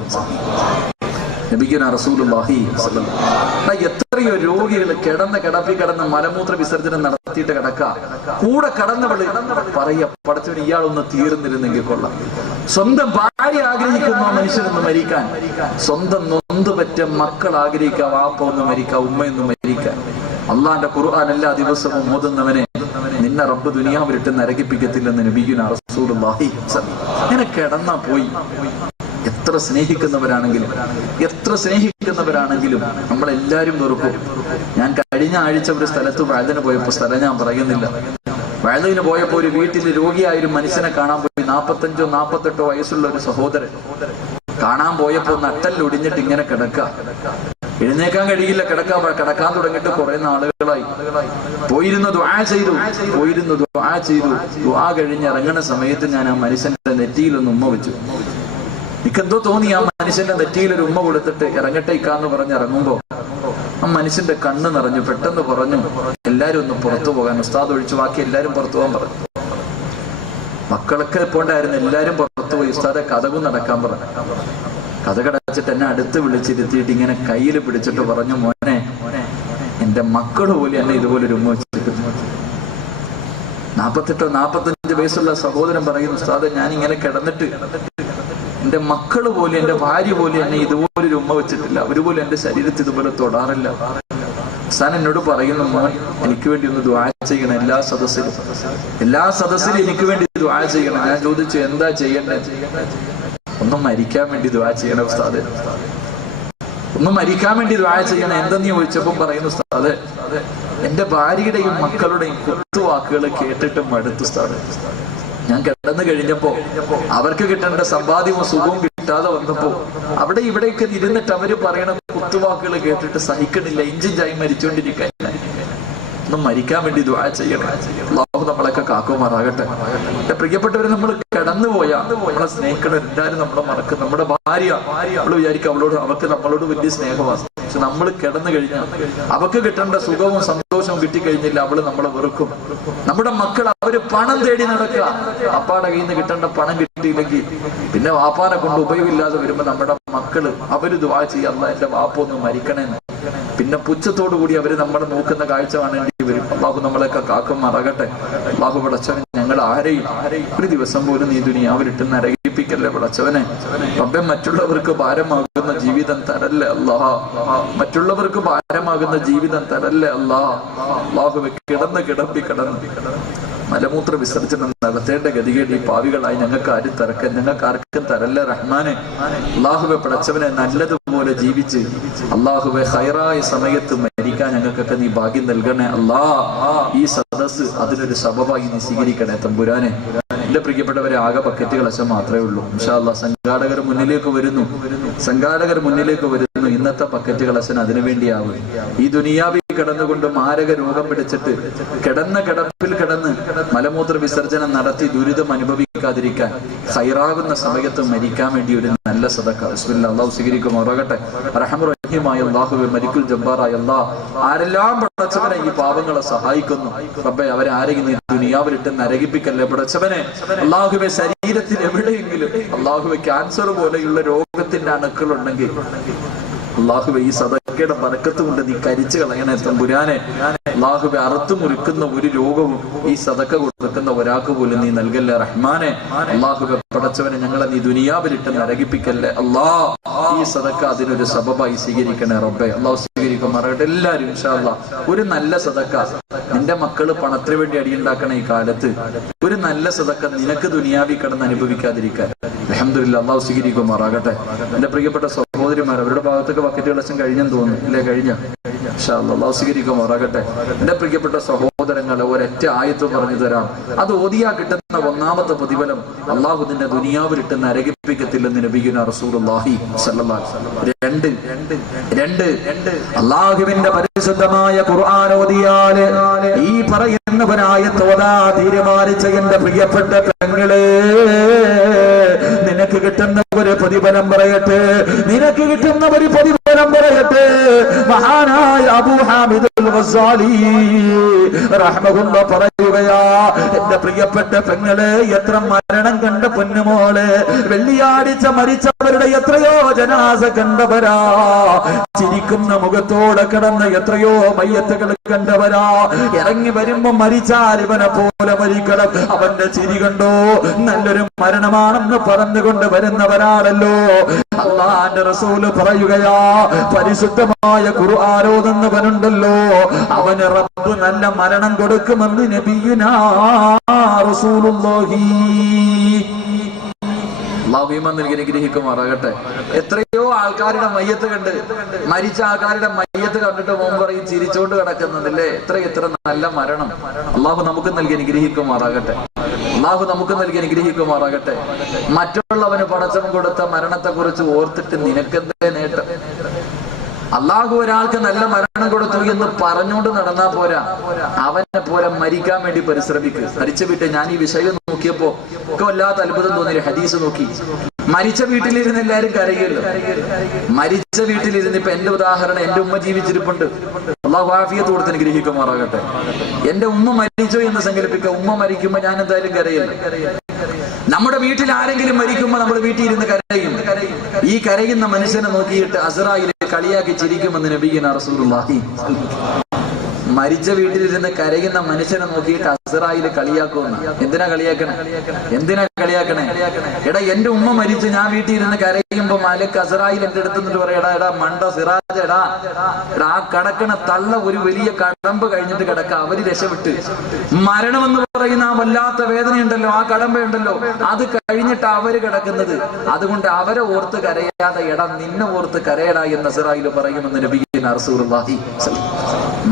എത്രയോ രോഗികൾ കിടന്ന് മലമൂത്ര വിസർജനം നടത്തിയിട്ട് കൂടെ കടന്നവള് പറയാ, പടച്ചവന് ഇയാളൊന്ന് തീർന്നിരുന്നെങ്കിൽ കൊള്ളാം. സ്വന്തം ഭാര്യ ആഗ്രഹിക്കുന്ന മനുഷ്യനൊന്ന് മരിക്കാൻ, സ്വന്തം നൊന്തുപറ്റ മക്കൾ ആഗ്രഹിക്കുക, വാപ്പ ഒന്ന് മരിക്കുക, ഉമ്മയൊന്ന് മരിക്കാൻ. അള്ളാന്റെ ഖുർആൻ എല്ലാ ദിവസവും ഓതുന്നവനെ നിന്നെ റബ്ബ് ദുനിയാവിലിട്ട് നരകിപ്പിക്കത്തില്ലെന്ന് നബിയുനാ റസൂലുള്ളാഹി. ഇങ്ങനെ കിടന്നാ പോയി. എത്ര സ്നേഹിക്കുന്നവരാണെങ്കിലും നമ്മളെല്ലാരും വെറുക്കും. ഞാൻ കഴിഞ്ഞ ആഴ്ച ഒരു സ്ഥലത്ത് വഅദിന് പോയപ്പോ, സ്ഥലം ഞാൻ പറയുന്നില്ല, വഅദിന് പോയപ്പോ ഒരു വീട്ടിൽ രോഗിയായ ഒരു മനുഷ്യനെ കാണാൻ പോയി. 45 48 വയസ്സുള്ള ഒരു സഹോദരൻ കാണാൻ പോയപ്പോ നട്ടല്ലൊടിഞ്ഞിട്ട് ഇങ്ങനെ കിടക്കുക, എഴുന്നേക്കാൻ കഴിയില്ല, കിടക്കാൻ തുടങ്ങിയിട്ട് കുറെ നാളുകളായി. പോയിരുന്നു ദുആ ചെയ്തു. ദുആ കഴിഞ്ഞ് ഇറങ്ങുന്ന സമയത്ത് ഞാൻ ആ മനുഷ്യന്റെ നെറ്റിയിലൊന്ന് ഉമ്മ വെച്ചു. എനിക്കെന്തോ തോന്നി, ആ മനുഷ്യന്റെ നെറ്റിയിൽ ഒരു ഉമ്മ കൊടുത്തിട്ട് ഇറങ്ങട്ടെ ഇക്കാന്ന് പറഞ്ഞ് ഇറങ്ങുമ്പോ ആ മനുഷ്യന്റെ കണ്ണ് നിറഞ്ഞു. പെട്ടെന്ന് പറഞ്ഞു, എല്ലാരും ഒന്ന് പുറത്തു പോകാൻ. ഉസ്താദ് ഒഴിച്ചു ബാക്കി എല്ലാരും പുറത്തു പോകാൻ പറഞ്ഞു. മക്കളൊക്കെ പോണ്ടായിരുന്നു, എല്ലാരും പുറത്തു പോയി. ഉസ്താദെ കഥകും നടക്കാൻ പറഞ്ഞു. കഥകടച്ചിട്ട് എന്നെ അടുത്ത് വിളിച്ചിരുത്തിയിട്ട് ഇങ്ങനെ കയ്യിൽ പിടിച്ചിട്ട് പറഞ്ഞു, മോനെ, എന്റെ മക്കള് പോലും എന്നെ ഇതുപോലെ ഒരു ഉമ്മ വെച്ചിരിക്കുന്നു. 48 45 വയസ്സുള്ള സഹോദരൻ പറയുന്നു, ഉസ്താദെ ഞാൻ ഇങ്ങനെ കിടന്നിട്ട് എന്റെ മക്കള് പോലും എന്റെ ഭാര്യ പോലും എന്നെ ഇതുപോലൊരു ഉമ്മ വെച്ചിട്ടില്ല, അവര് പോലും എന്റെ ശരീരത്തിൽ ഇതുപോലെ തൊടാറില്ല. അവസാനം എന്നോട് പറയുന്നു, മോൻ എനിക്ക് വേണ്ടി ഒന്ന് ദുആ ചെയ്യണം, എല്ലാ സദസ്സിലും എനിക്ക് വേണ്ടി ദുആ ചെയ്യണം. ഞാൻ ചോദിച്ചു, എന്താ ചെയ്യണ്ടേ? ഒന്നും മരിക്കാൻ വേണ്ടി ദുആ ചെയ്യണം ഉസ്താദ്, ഒന്നും മരിക്കാൻ വേണ്ടി ദുആ ചെയ്യണം. എന്തെന്ന് ചോദിച്ചപ്പം പറയുന്നു, ഉസ്താദ് എന്റെ ഭാര്യയുടെയും മക്കളുടെയും കുത്തുവാക്കുകൾ കേട്ടിട്ട് മടുത്തു ഉസ്താദ്. ഞാൻ കിടന്നു കഴിഞ്ഞപ്പോ അവർക്ക് കിട്ടേണ്ട സമ്പാദ്യവും സുഖവും കിട്ടാതെ വന്നപ്പോ അവിടെ ഇവിടെയൊക്കെ ഇരുന്നിട്ട് അവര് പറയണ കുത്തുവാക്കുകൾ കേട്ടിട്ട് സഹിക്കണില്ല, ഇഞ്ചിഞ്ചായി മരിച്ചുകൊണ്ടിരിക്കാൻ. ഒന്നും മരിക്കാൻ വേണ്ടി ദുആ ചെയ്യണം. അല്ലാഹു നമ്മളൊക്കെ കാക്കുമാറാകട്ടെ. എന്റെ പ്രിയപ്പെട്ടവര്, നമ്മൾ കിടന്നുപോയാ നമ്മളെ സ്നേഹിക്കണം, എല്ലാവരും നമ്മളെ മറക്കും. നമ്മുടെ ഭാര്യ നമ്മള് വിചാരിക്കും അവർക്ക് നമ്മളോട് വലിയ സ്നേഹമാണ്. പക്ഷെ നമ്മൾ കിടന്നു കഴിഞ്ഞാൽ അവർക്ക് കിട്ടേണ്ട സുഖവും സന്തോഷവും കിട്ടിക്കഴിഞ്ഞില്ല, അവള് നമ്മളെ വെറുക്കും. നമ്മുടെ മക്കൾ അവര് പണം തേടി നടക്കുക, വാപ്പാടെ കയ്യിൽ നിന്ന് കിട്ടേണ്ട പണം കിട്ടിയില്ലെങ്കിൽ പിന്നെ വാപ്പാനെ കൊണ്ട് ഉപയോഗമില്ലാതെ വരുമ്പോ നമ്മുടെ മക്കള് അവര് ദുആ ചെയ്യാ, എന്റെ വാപ്പ ഒന്ന് മരിക്കണേന്ന്. പിന്നെ പുച്ഛത്തോടു കൂടി അവര് നമ്മളെ നോക്കുന്ന കാഴ്ച കാണേണ്ടി വരും. അല്ലാഹു നമ്മളെയൊക്കെ കാക്കുമാറാകട്ടെ. അല്ലാഹു പടച്ചവനെ, ഞങ്ങൾ ആരെയും ഒരു ദിവസം പോലും നീ ദുനിയാവിലിട്ട് നരകിപ്പിക്കല്ലേ പടച്ചവനെ. റബ്ബേ, മറ്റുള്ളവർക്ക് ഭാരമാകുന്ന ജീവിതം തരല്ലേ അല്ലാഹ്, മറ്റുള്ളവർക്ക് ഭാരമാകുന്ന ജീവിതം തരല്ലേ അല്ലാഹ്. അല്ലാഹുവേ, കിടന്ന് മലമൂത്ര വിസർജനം നടത്തേണ്ട ഗതികേട് ഈ പാവികളായി ഞങ്ങൾക്ക് ആർക്കും തരല്ല റഹ്മാനെ. അല്ലാഹുവേ പടച്ചവനെ, നല്ലതുപോലെ ജീവിച്ച് അല്ലാഹുവേ ഹൈറായ സമയത്ത് മരിക്കാൻ ഞങ്ങൾക്കൊക്കെ നീ ഭാഗ്യം നൽകണേ അല്ലാഹ്. ഈ സദസ്സ് അതിനൊരു സബബായി നീ സ്വീകരിക്കണേ തമ്പുരാനെ. എന്റെ പ്രിയപ്പെട്ടവരെ, ആകെ ബക്കറ്റുകൾ അശം മാത്രമേ ഉള്ളൂ. ഇൻഷാ അല്ലാഹ് സംഘാടകർ മുന്നിലേക്ക് വരുന്നു. ഇന്നത്തെ ബക്കറ്റുകൾ അശൻ അതിനുവേണ്ടിയാവും. ഈ ദുനിയാവിൽ കിടന്നുകൊണ്ട് മാരക രോഗം പിടിച്ചിട്ട് കിടപ്പിൽ കിടന്ന് മലമൂത്ര വിസർജനം നടത്തി ദുരിതം അനുഭവിക്കാതിരിക്കാൻ ഹൈറാകുന്ന സമയത്ത് മരിക്കാൻ വേണ്ടി ഒരു നല്ല സദഖ ബിസ്മില്ലാ. അല്ലാഹു സ്വീകരിക്കുമാറാകട്ടെ. റഹ്മാൻ റഹീമായ അല്ലാഹുവേ, മലിക്കുൽ ജബ്ബാറായ അല്ലാഹ്, ആരെല്ലാം പടച്ചവനെ ഈ പാവങ്ങളെ സഹായിക്കുന്നു റബ്ബേ, അവരെ ആരെയും നീ ദുനിയാവിലിട്ട് നരകിപ്പിക്കല്ലേ പടച്ചവനെ. അല്ലാഹുവേ, ശരീരത്തിൽ എവിടെയെങ്കിലും അല്ലാഹുവേ ക്യാൻസർ പോലെയുള്ള രോഗത്തിന്റെ അണുക്കളുണ്ടെങ്കിൽ അല്ലാഹുവേ, ഈ സദഖയുടെ ബറക്കത്ത് കൊണ്ട് നീ കരിച്ചു കളയണേ തമ്പുരാനെ. അല്ലാഹുവേ, അറുത്തു മുറിക്കുന്ന ഒരു രോഗവും ഈ സദഖ കൊടുക്കുന്ന ഒരാൾക്ക് പോലും നീ നൽകല്ലേ റഹ്മാനെ. അല്ലാഹുവേ പടച്ചവനെ, ഞങ്ങളെ നീ ദുനിയാവിലിട്ട് നരകിപ്പിക്കല്ലേ അല്ലാഹ്. ഈ സദഖ അതിനൊരു സബബായി സ്വീകരിക്കണേ റബ്ബേ. അല്ലാഹു സ്വീകരിക്കുമാറാകട്ടെ. എല്ലാവരും ഇൻഷാ അല്ലാഹ് ഒരു നല്ല സദഖ, നിന്റെ മക്കള് പണത്തിന് വേണ്ടി അടിയുണ്ടാക്കണ ഈ കാലത്ത് ഒരു നല്ല സദഖ നിനക്ക് ദുനിയാവി കിടന്ന് അനുഭവിക്കാതിരിക്കാൻ അൽഹംദുലില്ലാഹ്. അല്ലാഹു സ്വീകരിക്കുമാറാകട്ടെ. എന്റെ പ്രിയപ്പെട്ട സഹോദരിമാർ, അവരുടെ ഭാഗത്തൊക്കെ ബക്കറ്റുകൾ കഴിഞ്ഞെന്ന് തോന്നുന്നു, ഇല്ലേ? കഴിഞ്ഞ അല്ലാഹു സ്വീകരിക്കുമാറാകട്ടെ. എന്റെ പ്രിയപ്പെട്ട സഹോദരങ്ങളെ, ഒരൊറ്റ ആയത്ത് പറഞ്ഞു തരാം. അത് ഓതിയാ കിട്ടുന്ന ഒന്നാമത്തെ പ്രതിഫലം അല്ലാഹു നിന്നെ ദുനിയാവിലിട്ട് നരകിപ്പിക്കത്തില്ലെന്ന് നബിയുനാ റസൂലുള്ളാഹി സ്വല്ലല്ലാഹു അലൈഹി വസല്ലം. രണ്ട് അല്ലാഹുവിന്റെ പരിശുദ്ധമായ ഖുർആൻ ഓതിയാല് ഈ പറയുന്നവനായത്ത് ഓതാ തീരുമാനിച്ച എന്റെ പ്രിയപ്പെട്ട പെങ്ങളെ, നിനക്ക് കിട്ടുന്ന ഒരു പ്രതിഫലം പറയട്ടെ. നിനക്ക് കിട്ടുന്ന ഒരു പ്രതിഫലം ഉത്തരം പറയട്ടെ. മഹാനായ അബൂ ഹാമിദ് അൽ ഗസാലി റഹ്മഹുല്ലാഹ് പറയുകയാ, എന്റെ പ്രിയപ്പെട്ട പെങ്ങളെ, എത്ര മരണം കണ്ട പൊന്നുമോളെ, വെള്ളിയാഴ്ച മരിച്ചവരുടെ എത്രയോ ജനാസ കണ്ടവരാ, ചിരിക്കുന്ന മുഖത്തോടെ കിടന്ന എത്രയോ മയ്യത്തുകൾ കണ്ടവരാ. ഇറങ്ങി വരുമ്പോ മരിച്ചാൽ ഇവനെ പോലെ മരിക്കണം, അവന്റെ ചിരി കണ്ടോ നല്ലൊരു മരണമാണെന്ന് പറഞ്ഞുകൊണ്ട് വരുന്നവരാണല്ലോ. അല്ലാഹുവിന്റെ റസൂല് പറയുകയാ, പരിശുദ്ധമായ ഖുർആൻ ഓതുന്നവനുണ്ടല്ലോ, അവന് റബ്ബ് നല്ല മരണം കൊടുക്കുമെന്ന് നബിയുനാ റസൂലുള്ളാഹി. ഗ്രഹിക്കുമാറാകട്ടെ. എത്രയോ ആൾക്കാരുടെ മയ്യത്ത് കണ്ട്, മരിച്ച ആൾക്കാരുടെ മയ്യത്ത് കണ്ടിട്ട് മുമ്പ് ഈ ചിരിച്ചോണ്ട് കിടക്കുന്നുണ്ടല്ലേ, എത്ര നല്ല മരണം അള്ളാഹു നമുക്ക് നൽകി അനുഗ്രഹിക്കുമാറാകട്ടെ. അള്ളാഹു നമുക്ക് നൽകി അനുഗ്രഹിക്കുമാറാകട്ടെ. മറ്റുള്ളവന് പടച്ചവൻ കൊടുത്ത മരണത്തെ കുറിച്ച് ഓർത്തിട്ട് നിനക്കെന്തേ നേട്ടം? അള്ളാഹു ഒരാൾക്ക് നല്ല മരണം കൊടുത്തു എന്ന് പറഞ്ഞുകൊണ്ട് നടന്നാ പോരാ, അവനെ പോലെ മരിക്കാൻ വേണ്ടി പരിശ്രമിക്കുക. മരിച്ച വീട്ടിൽ ഞാൻ ഈ വിഷയം നോക്കിയപ്പോ ഒക്കെ വല്ലാത്ത അത്ഭുതം തോന്നിയ ഹദീസ് നോക്കി. മരിച്ച വീട്ടിലിരുന്ന് എല്ലാരും കരയുമല്ലോ. മരിച്ച വീട്ടിലിരുന്ന് ഇപ്പൊ എന്റെ ഉദാഹരണം, എന്റെ ഉമ്മ ജീവിച്ചിരിപ്പുണ്ട്, അള്ളാഹു ആഫിയത്ത് കൊടുത്ത് അനുഗ്രഹിക്കുമാറാകട്ടെ. എന്റെ ഉമ്മ മരിച്ചോ എന്ന് സങ്കല്പിക്കുക. ഉമ്മ മരിക്കുമ്പോ ഞാൻ എന്തായാലും കരയുന്നു. നമ്മുടെ വീട്ടിൽ ആരെങ്കിലും മരിക്കുമ്പോ നമ്മൾ വീട്ടിൽ ഇരുന്ന് കരയും. ഈ കരയുന്ന മനുഷ്യനെ നോക്കിയിട്ട് അസ്റായിലെ കളിയാക്കി ചിരിക്കുമെന്ന് നബിയുനാ റസൂലുള്ളാഹി. മരിച്ച വീട്ടിലിരുന്ന് കരയുന്ന മനുഷ്യനെ നോക്കിയിട്ട് അസ്റായില് കളിയാക്കുമെന്ന്. എന്തിനാ കളിയാക്കണേ? എടാ, എന്റെ ഉമ്മ മരിച്ചു, ഞാൻ വീട്ടിൽ ഇരുന്ന് കരയുമ്പോ മലക്ക് അസ്റായിൽ എന്റെ അടുത്ത് പറയാ, എടാ മണ്ട സിറാജ്, എടാ ആ കടക്കണ തള്ള ഒരു വലിയ കടമ്പ് കഴിഞ്ഞിട്ട് കിടക്ക, അവര് രക്ഷപ്പെട്ട്. മരണമെന്ന് പറയുന്ന ആ വല്ലാത്ത വേദനയുണ്ടല്ലോ, ആ കടമ്പയുണ്ടല്ലോ, അത് കഴിഞ്ഞിട്ട് അവര് കിടക്കുന്നത്. അതുകൊണ്ട് അവരെ ഓർത്ത് കരയാതെ എടാ നിന്നെ ഓർത്ത് കരയടാ എന്ന് അസ്റായിൽ പറയുമെന്ന് നബിയുനാ റസൂലുള്ളാഹി.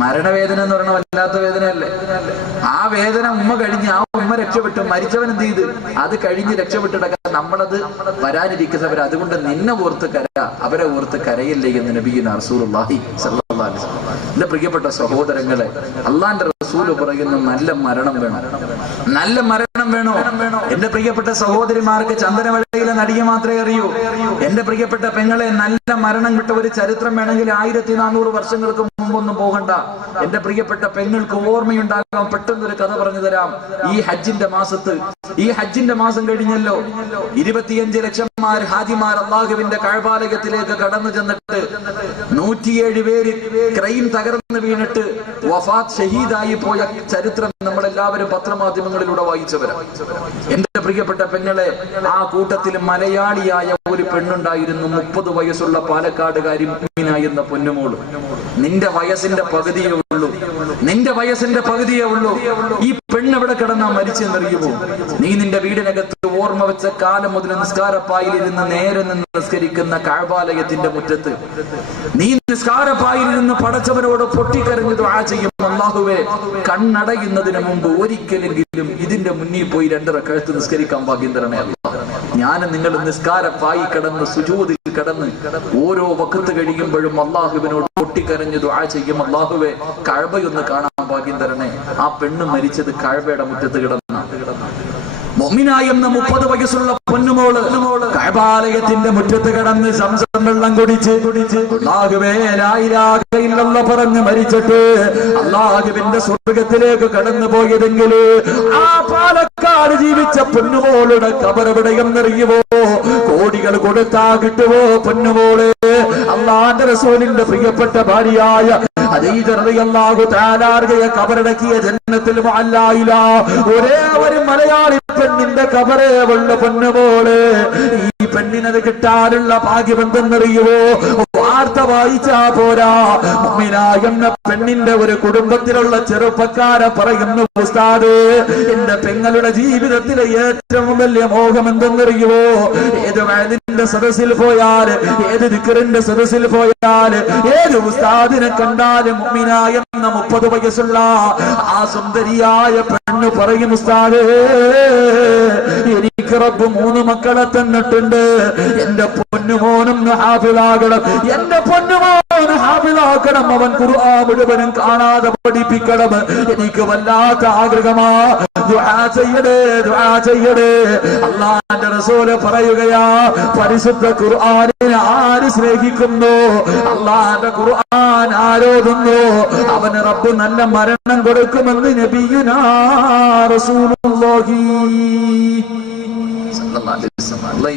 മരണവേദന എന്ന് പറയുന്ന വല്ലാത്ത വേദനയല്ലേ? ആ വേദന ഉമ്മ കഴിഞ്ഞ് ആ ഉമ്മ രക്ഷപ്പെട്ടു, മരിച്ചവൻ എന്ത് ചെയ്ത്? അത് കഴിഞ്ഞ് രക്ഷപ്പെട്ടിടക്കാൻ നമ്മളത് വരാനിരിക്കുന്നവർ. അതുകൊണ്ട് നിന്നെ ഓർത്ത് കര, അവരെ ഓർത്ത് കരയില്ലേ എന്ന് നബിയുനാ റസൂലുള്ളാഹി സ്വല്ലല്ലാഹു അലൈഹി വസല്ലം. എന്റെ പ്രിയപ്പെട്ട സഹോദരങ്ങളെ, അള്ളാന്റെ റസൂല് പറയുന്ന നല്ല മരണം വേണം, നല്ല മരണം വേണോ? എന്റെ പ്രിയപ്പെട്ട സഹോദരിമാർക്ക് ചന്ദനവളയിലെ നടിയെ മാത്രമേ അറിയൂ. എന്റെ പ്രിയപ്പെട്ട പെങ്ങളെ, നല്ല മരണം കിട്ട ഒരു ചരിത്രം വേണമെങ്കിൽ 1400 വർഷങ്ങൾക്ക് മുമ്പൊന്നും പോകണ്ട. എന്റെ പ്രിയപ്പെട്ട പെങ്ങൾക്ക് ഓർമ്മയുണ്ടാകാം. പെട്ടെന്നൊരു കഥ പറഞ്ഞു തരാം. ഈ ഹജ്ജിന്റെ മാസം കഴിഞ്ഞല്ലോ, 25 ലക്ഷന്മാർ ഹാജിമാർ അള്ളാഹുവിന്റെ കഅബാലയത്തിലേക്ക് കടന്നു ചെന്നിട്ട് 107 പേര് ക്രൈം തകർന്നു വീണിട്ട് വഫാത്ത് ഷഹീദായി പോയ ചരിത്രം നമ്മളെല്ലാവരും പത്രമാധ്യമങ്ങളിലൂടെ വായിച്ചവരാ. എന്റെ പ്രിയപ്പെട്ട പെങ്ങളെ, ആ കൂട്ടത്തിൽ മലയാളിയായ ഒരു പെണ്ണുണ്ടായിരുന്നു. 30 വയസ്സുള്ള പാലക്കാടുകാരി മുഅ്മിന എന്ന പൊന്നുമോള്. നിന്റെ വയസ്സിന്റെ പകുതിയേ ഉള്ളൂ. ഈ പെണ്ണ് എവിടെ കിടന്നാ മരിച്ചെന്നറിയുമോ? നീ നിന്റെ വീടിനകത്ത് ഓർമ്മ വെച്ച കാലം മുതൽ നിസ്കാരപ്പായിലിരുന്ന് നേരെ നിന്ന് നിസ്കരിക്കുന്ന കഅബാലയത്തിന്റെ മുറ്റത്ത് നീ നിസ്കാരപ്പായിൽ നിന്ന് പടച്ചവനോട് പൊട്ടിക്കരഞ്ഞു ദുആ ചെയ്യും, അല്ലാഹുവേ കണ്ണടയുന്നതിന് മുമ്പ് ഒരിക്കലെങ്കിലും ഇതിന്റെ മുന്നിൽ പോയി 2 റക്അത്ത് നിസ്കരിക്കാൻ ഭാഗ്യം തരണേ അല്ലാഹ്. ഞാൻ നിങ്ങൾ നിസ്കാരപ്പായി കിടന്ന് സുജൂദിൽ കിടന്ന് ഓരോ വഖത്ത് കഴിയുമ്പോഴും അല്ലാഹുവിനോട് പൊട്ടിക്കരഞ്ഞു ദുആ ചെയ്യും, അല്ലാഹുവേ കഅബയൊന്ന് കാണാൻ ഭാഗ്യം തരണേ. ആ പെണ്ണ് മരിച്ചത് കഅബയുടെ മുറ്റത്ത് കിടന്ന മുഅ്മിന എന്ന 30 വയസ്സുള്ള പൊന്നുമോള് കഅബാലയത്തിന്റെ മുറ്റത്ത് കിടന്ന് സംസം വെള്ളം കുടിച്ച് അല്ലാഹുവേ ലാ ഇലാഹ ഇല്ലല്ലാഹ് പറഞ്ഞ് മരിച്ചിട്ട് അല്ലാഹുവിന്റെ സ്വർഗ്ഗത്തിലേക്ക് കടന്നു പോയതെങ്കിൽ ആ പാലക്കാട് ജീവിച്ച പൊന്നുമോളുടെ ഖബർ എവിടെയെന്നറിയുമോ? കോടികൾ കൊടുത്താ കിട്ടുവോ പൊന്നുമോള്? അല്ലാഹുവിന്റെ റസൂലിന്റെ പ്രിയപ്പെട്ട ഭാര്യയായ ഖദീജ റളിയല്ലാഹു തആല അൻഹയെ ഖബറടക്കിയ ജന്നത്തുൽ മുഅല്ലയില ഒരേ ഒരു മലയാളി പെണ്ണിന്റെ ഖബറേ ഉള്ള പൊന്നുമോള്. ഈ പെണ്ണിനത് കിട്ടാനുള്ള ഭാഗ്യം എന്തെന്നറിയുവോ? വാർത്ത വായിച്ചാ പോരാ, മുഅ്മിന എന്ന പെണ്ണിന്റെ ഒരു കുടുംബത്തിലുള്ള ചെറുപ്പക്കാരെ പറയുന്നു, ഉസ്താദ് എന്റെ പെങ്ങളുടെ ജീവിതത്തിലെ ഏറ്റവും വലിയ മോഹം എന്തെന്നറിയുവോ? ഏത് വഅദിന്റെ സദസ്സിൽ പോയാൽ, ഏത് ദിക്റിന്റെ സദസ്സിൽ പോയാൽ, ഏത് ഉസ്താദിനെ കണ്ടാലും മുഅ്മിന എന്ന 30 വയസ്സുള്ള ആ സുന്ദരിയായ പെണ്ണ് പറയും, ഉസ്താദേ എനിക്ക് റബ്ബ് 3 മക്കളെ തന്നിട്ടുണ്ട്, എന്റെ പൊന്നുമോനും ഹാഫിളാകണം, എന്റെ പൊന്നുമോൻ ഹാഫിളാക്കണം, അവൻ ഖുർആൻ മുഴുവനും കാണാതെ പഠിപ്പിക്കണം. എനിക്ക് വല്ലാത്ത ആഗ്രഹമാ. ദുആ ചെയ്യണേ, ദുആ ചെയ്യണേ. അല്ലാഹുവിന്റെ റസൂല് പറയുകയാ, പരിശുദ്ധ ഖുർആനിനെ ആര് സ്നേഹിക്കുന്നു, അല്ലാഹുവിന്റെ ഖുർആൻ ആരോധുന്നു, അവന് റബ്ബ് നല്ല മരണം കൊടുക്കുമെന്ന് നബിയുനാ റസൂലുള്ളാഹി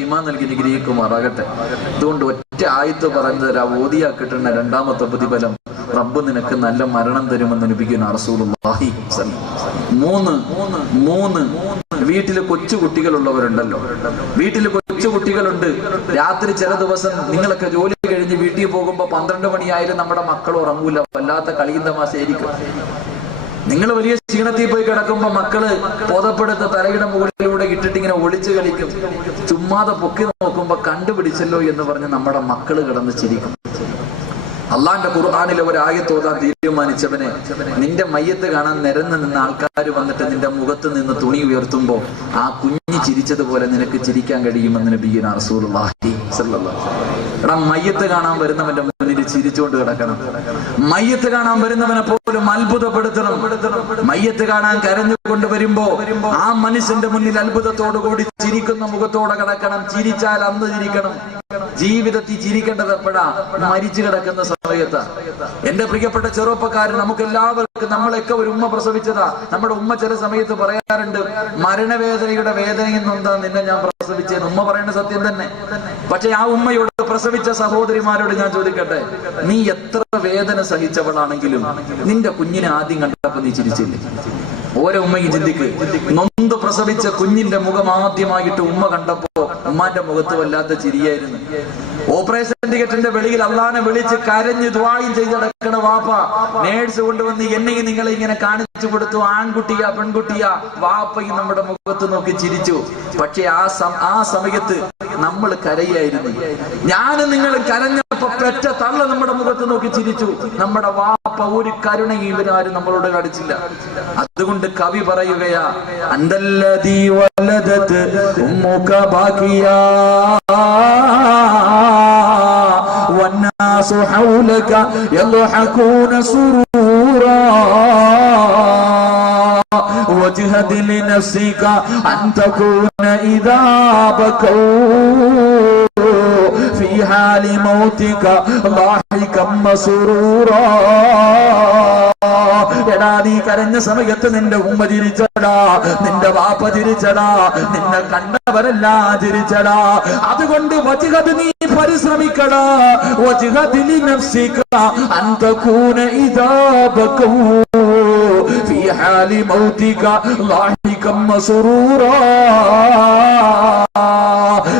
ഈമാൻ നൽകി നിഗ്രഹിക്കുമാറാകട്ടെ. അതുകൊണ്ട് ഒറ്റ ആയത്ത് പറഞ്ഞു തരാ, ഓതിയാ കിട്ടുന്ന രണ്ടാമത്തെ പ്രതിഫലം, റബ്ബ് നിനക്ക് നല്ല മരണം തരുമെന്ന് നബിയുനാ റസൂലുള്ളാഹി. മൂന്ന് വീട്ടില് കൊച്ചു കുട്ടികളുള്ളവരുണ്ടല്ലോ, വീട്ടില് കൊച്ചു കുട്ടികളുണ്ട്. രാത്രി ചില ദിവസം നിങ്ങളൊക്കെ ജോലി കഴിഞ്ഞ് വീട്ടിൽ പോകുമ്പോ 12 മണിയായാലും നമ്മുടെ മക്കൾ ഉറങ്ങൂല, വല്ലാത്ത കളിയും തമാശയായിരിക്കും. നിങ്ങൾ വലിയ ക്ഷീണത്തിൽ പോയി കിടക്കുമ്പോ മക്കള് ബോധപ്പെടുത്ത തലയുടെ മുകളിലൂടെ ഇട്ടിട്ട് ഇങ്ങനെ ഒളിച്ചു കളിക്കും. ചുമ്മാതെ പൊക്കി നോക്കുമ്പോ കണ്ടുപിടിച്ചല്ലോ എന്ന് പറഞ്ഞ് നമ്മുടെ മക്കള് കിടന്ന് ചിരിക്കും. അള്ളാന്റെ ഖുർആനിലെ ഒരു ആയത്ത് ഓതാൻ തീരുമാനിച്ചവനെ, നിന്റെ മയ്യത്ത് കാണാൻ നിരന്ന് നിന്ന് ആൾക്കാർ വന്നിട്ട് നിന്റെ മുഖത്ത് നിന്ന് തുണി ഉയർത്തുമ്പോ ആ കുഞ്ഞ് ചിരിച്ചതുപോലെ നിനക്ക് ചിരിക്കാൻ കഴിയുമെന്ന് നബിയുനാ റസൂലുള്ളാഹി സ്വല്ലല്ലാഹു അലൈഹി വസല്ലം. എടാ, മയ്യത്ത് കാണാൻ വരുന്നവന്റെ മുന്നിൽ ചിരിച്ചുകൊണ്ട് കിടക്കണം. മയ്യത്ത് കാണാൻ വരുന്നവനെ പോലും അത്ഭുതപ്പെടുത്തണം. മയ്യത്ത് കാണാൻ കരഞ്ഞുകൊണ്ട് വരുമ്പോ ആ മനുഷ്യന്റെ മുന്നിൽ അത്ഭുതത്തോടുകൂടി ചിരിക്കുന്ന മുഖത്തോടെ കിടക്കണം. ചിരിച്ചാൽ അന്ന് ചിരിക്കണം. ജീവിതത്തിൽ ചിരിക്കേണ്ടത് എപ്പോഴാ? മരിച്ചു കിടക്കുന്ന സമയത്ത്. എന്റെ പ്രിയപ്പെട്ട ചെറുപ്പക്കാരൻ, നമുക്ക് എല്ലാവർക്കും, നമ്മളൊക്കെ ഒരു ഉമ്മ പ്രസവിച്ചതാ. നമ്മുടെ ഉമ്മ ചില സമയത്ത് പറയാറുണ്ട്, മരണവേദനയുടെ വേദനയിൽ നിന്നെന്താ നിന്നെ ഞാൻ പ്രസവിച്ചതെന്ന്. ഉമ്മ പറയുന്ന സത്യം തന്നെ. പക്ഷെ ആ ഉമ്മയോട്, പ്രസവിച്ച സഹോദരിമാരോട് ഞാൻ ചോദിക്കട്ടെ, നീ എത്ര വേദന സഹിച്ചവളാണെങ്കിലും നിന്റെ കുഞ്ഞിനെ ആദ്യം കണ്ടപ്പോ നീ ചിരിച്ചില്ലേ? ഓരോ ഉമ്മയും ചിന്തിക്ക്. നൊന്ത് പ്രസവിച്ച കുഞ്ഞിന്റെ മുഖം ആദ്യമായിട്ട് ഉമ്മ കണ്ടപ്പോ ഉമ്മാന്റെ മുഖത്ത് വല്ലാത്ത ചിരിയായിരുന്നു. ഓപ്പറേഷൻ തിയേറ്ററിന്റെ വെളിയിൽ അള്ളാനെ വിളിച്ച് കരഞ്ഞ് ദുആയും ചെയ്ത് നടക്കണ വാപ്പ നേഴ്സ് കൊണ്ടുവന്ന് എന്നെയും നിങ്ങളെ ഇങ്ങനെ കാണിച്ചു കൊടുത്തു. ആൺകുട്ടിയാ പെൺകുട്ടിയാ, വാപ്പയും നമ്മുടെ മുഖത്ത് നോക്കി ചിരിച്ചു. പക്ഷെ ആ സമയത്ത് നമ്മൾ കരയായിരുന്നു. ഞാനും നിങ്ങൾ കരഞ്ഞപ്പോ പെറ്റ തള്ള നമ്മുടെ മുഖത്ത് നോക്കി ചിരിച്ചു. നമ്മുടെ വാപ്പ ഒരു കരുണയും ഇവരാരും നമ്മളോട് കാണിച്ചില്ല. അതുകൊണ്ട് കവി പറയുകയാ, അന്തല്ലദീ വലദത് ഉമ്മുക ബാക്കിയാ വന്നാസു ഹൗലക യദ്ഹകൂന സുറൂറാ വജ്ഹദ ലിനഫ്സിക അൻ തകൂന ഇദാ ബകൂ ഫീ ഹാലി മൗതിക ളാഹികം മസ്റൂറാ. എടാ, നീ കരഞ്ഞ സമയത്ത് നിന്റെ ഉമ്മ ചിരിച്ചടാ, നിന്റെ വാപ്പ ചിരിച്ചടാ, നിന്നെ കണ്ടവരെല്ലാം ചിരിച്ചടാ. അതുകൊണ്ട് വജ്ഹദ്, നീ പരിശ്രമിക്കടാ. വജ്ഹദ് ലിനഫ്സിക അൻ തകൂന ഇദാ ബകൂ ഫീ ഹാലി മൗതിക ളാഹികം മസ്റൂറാ.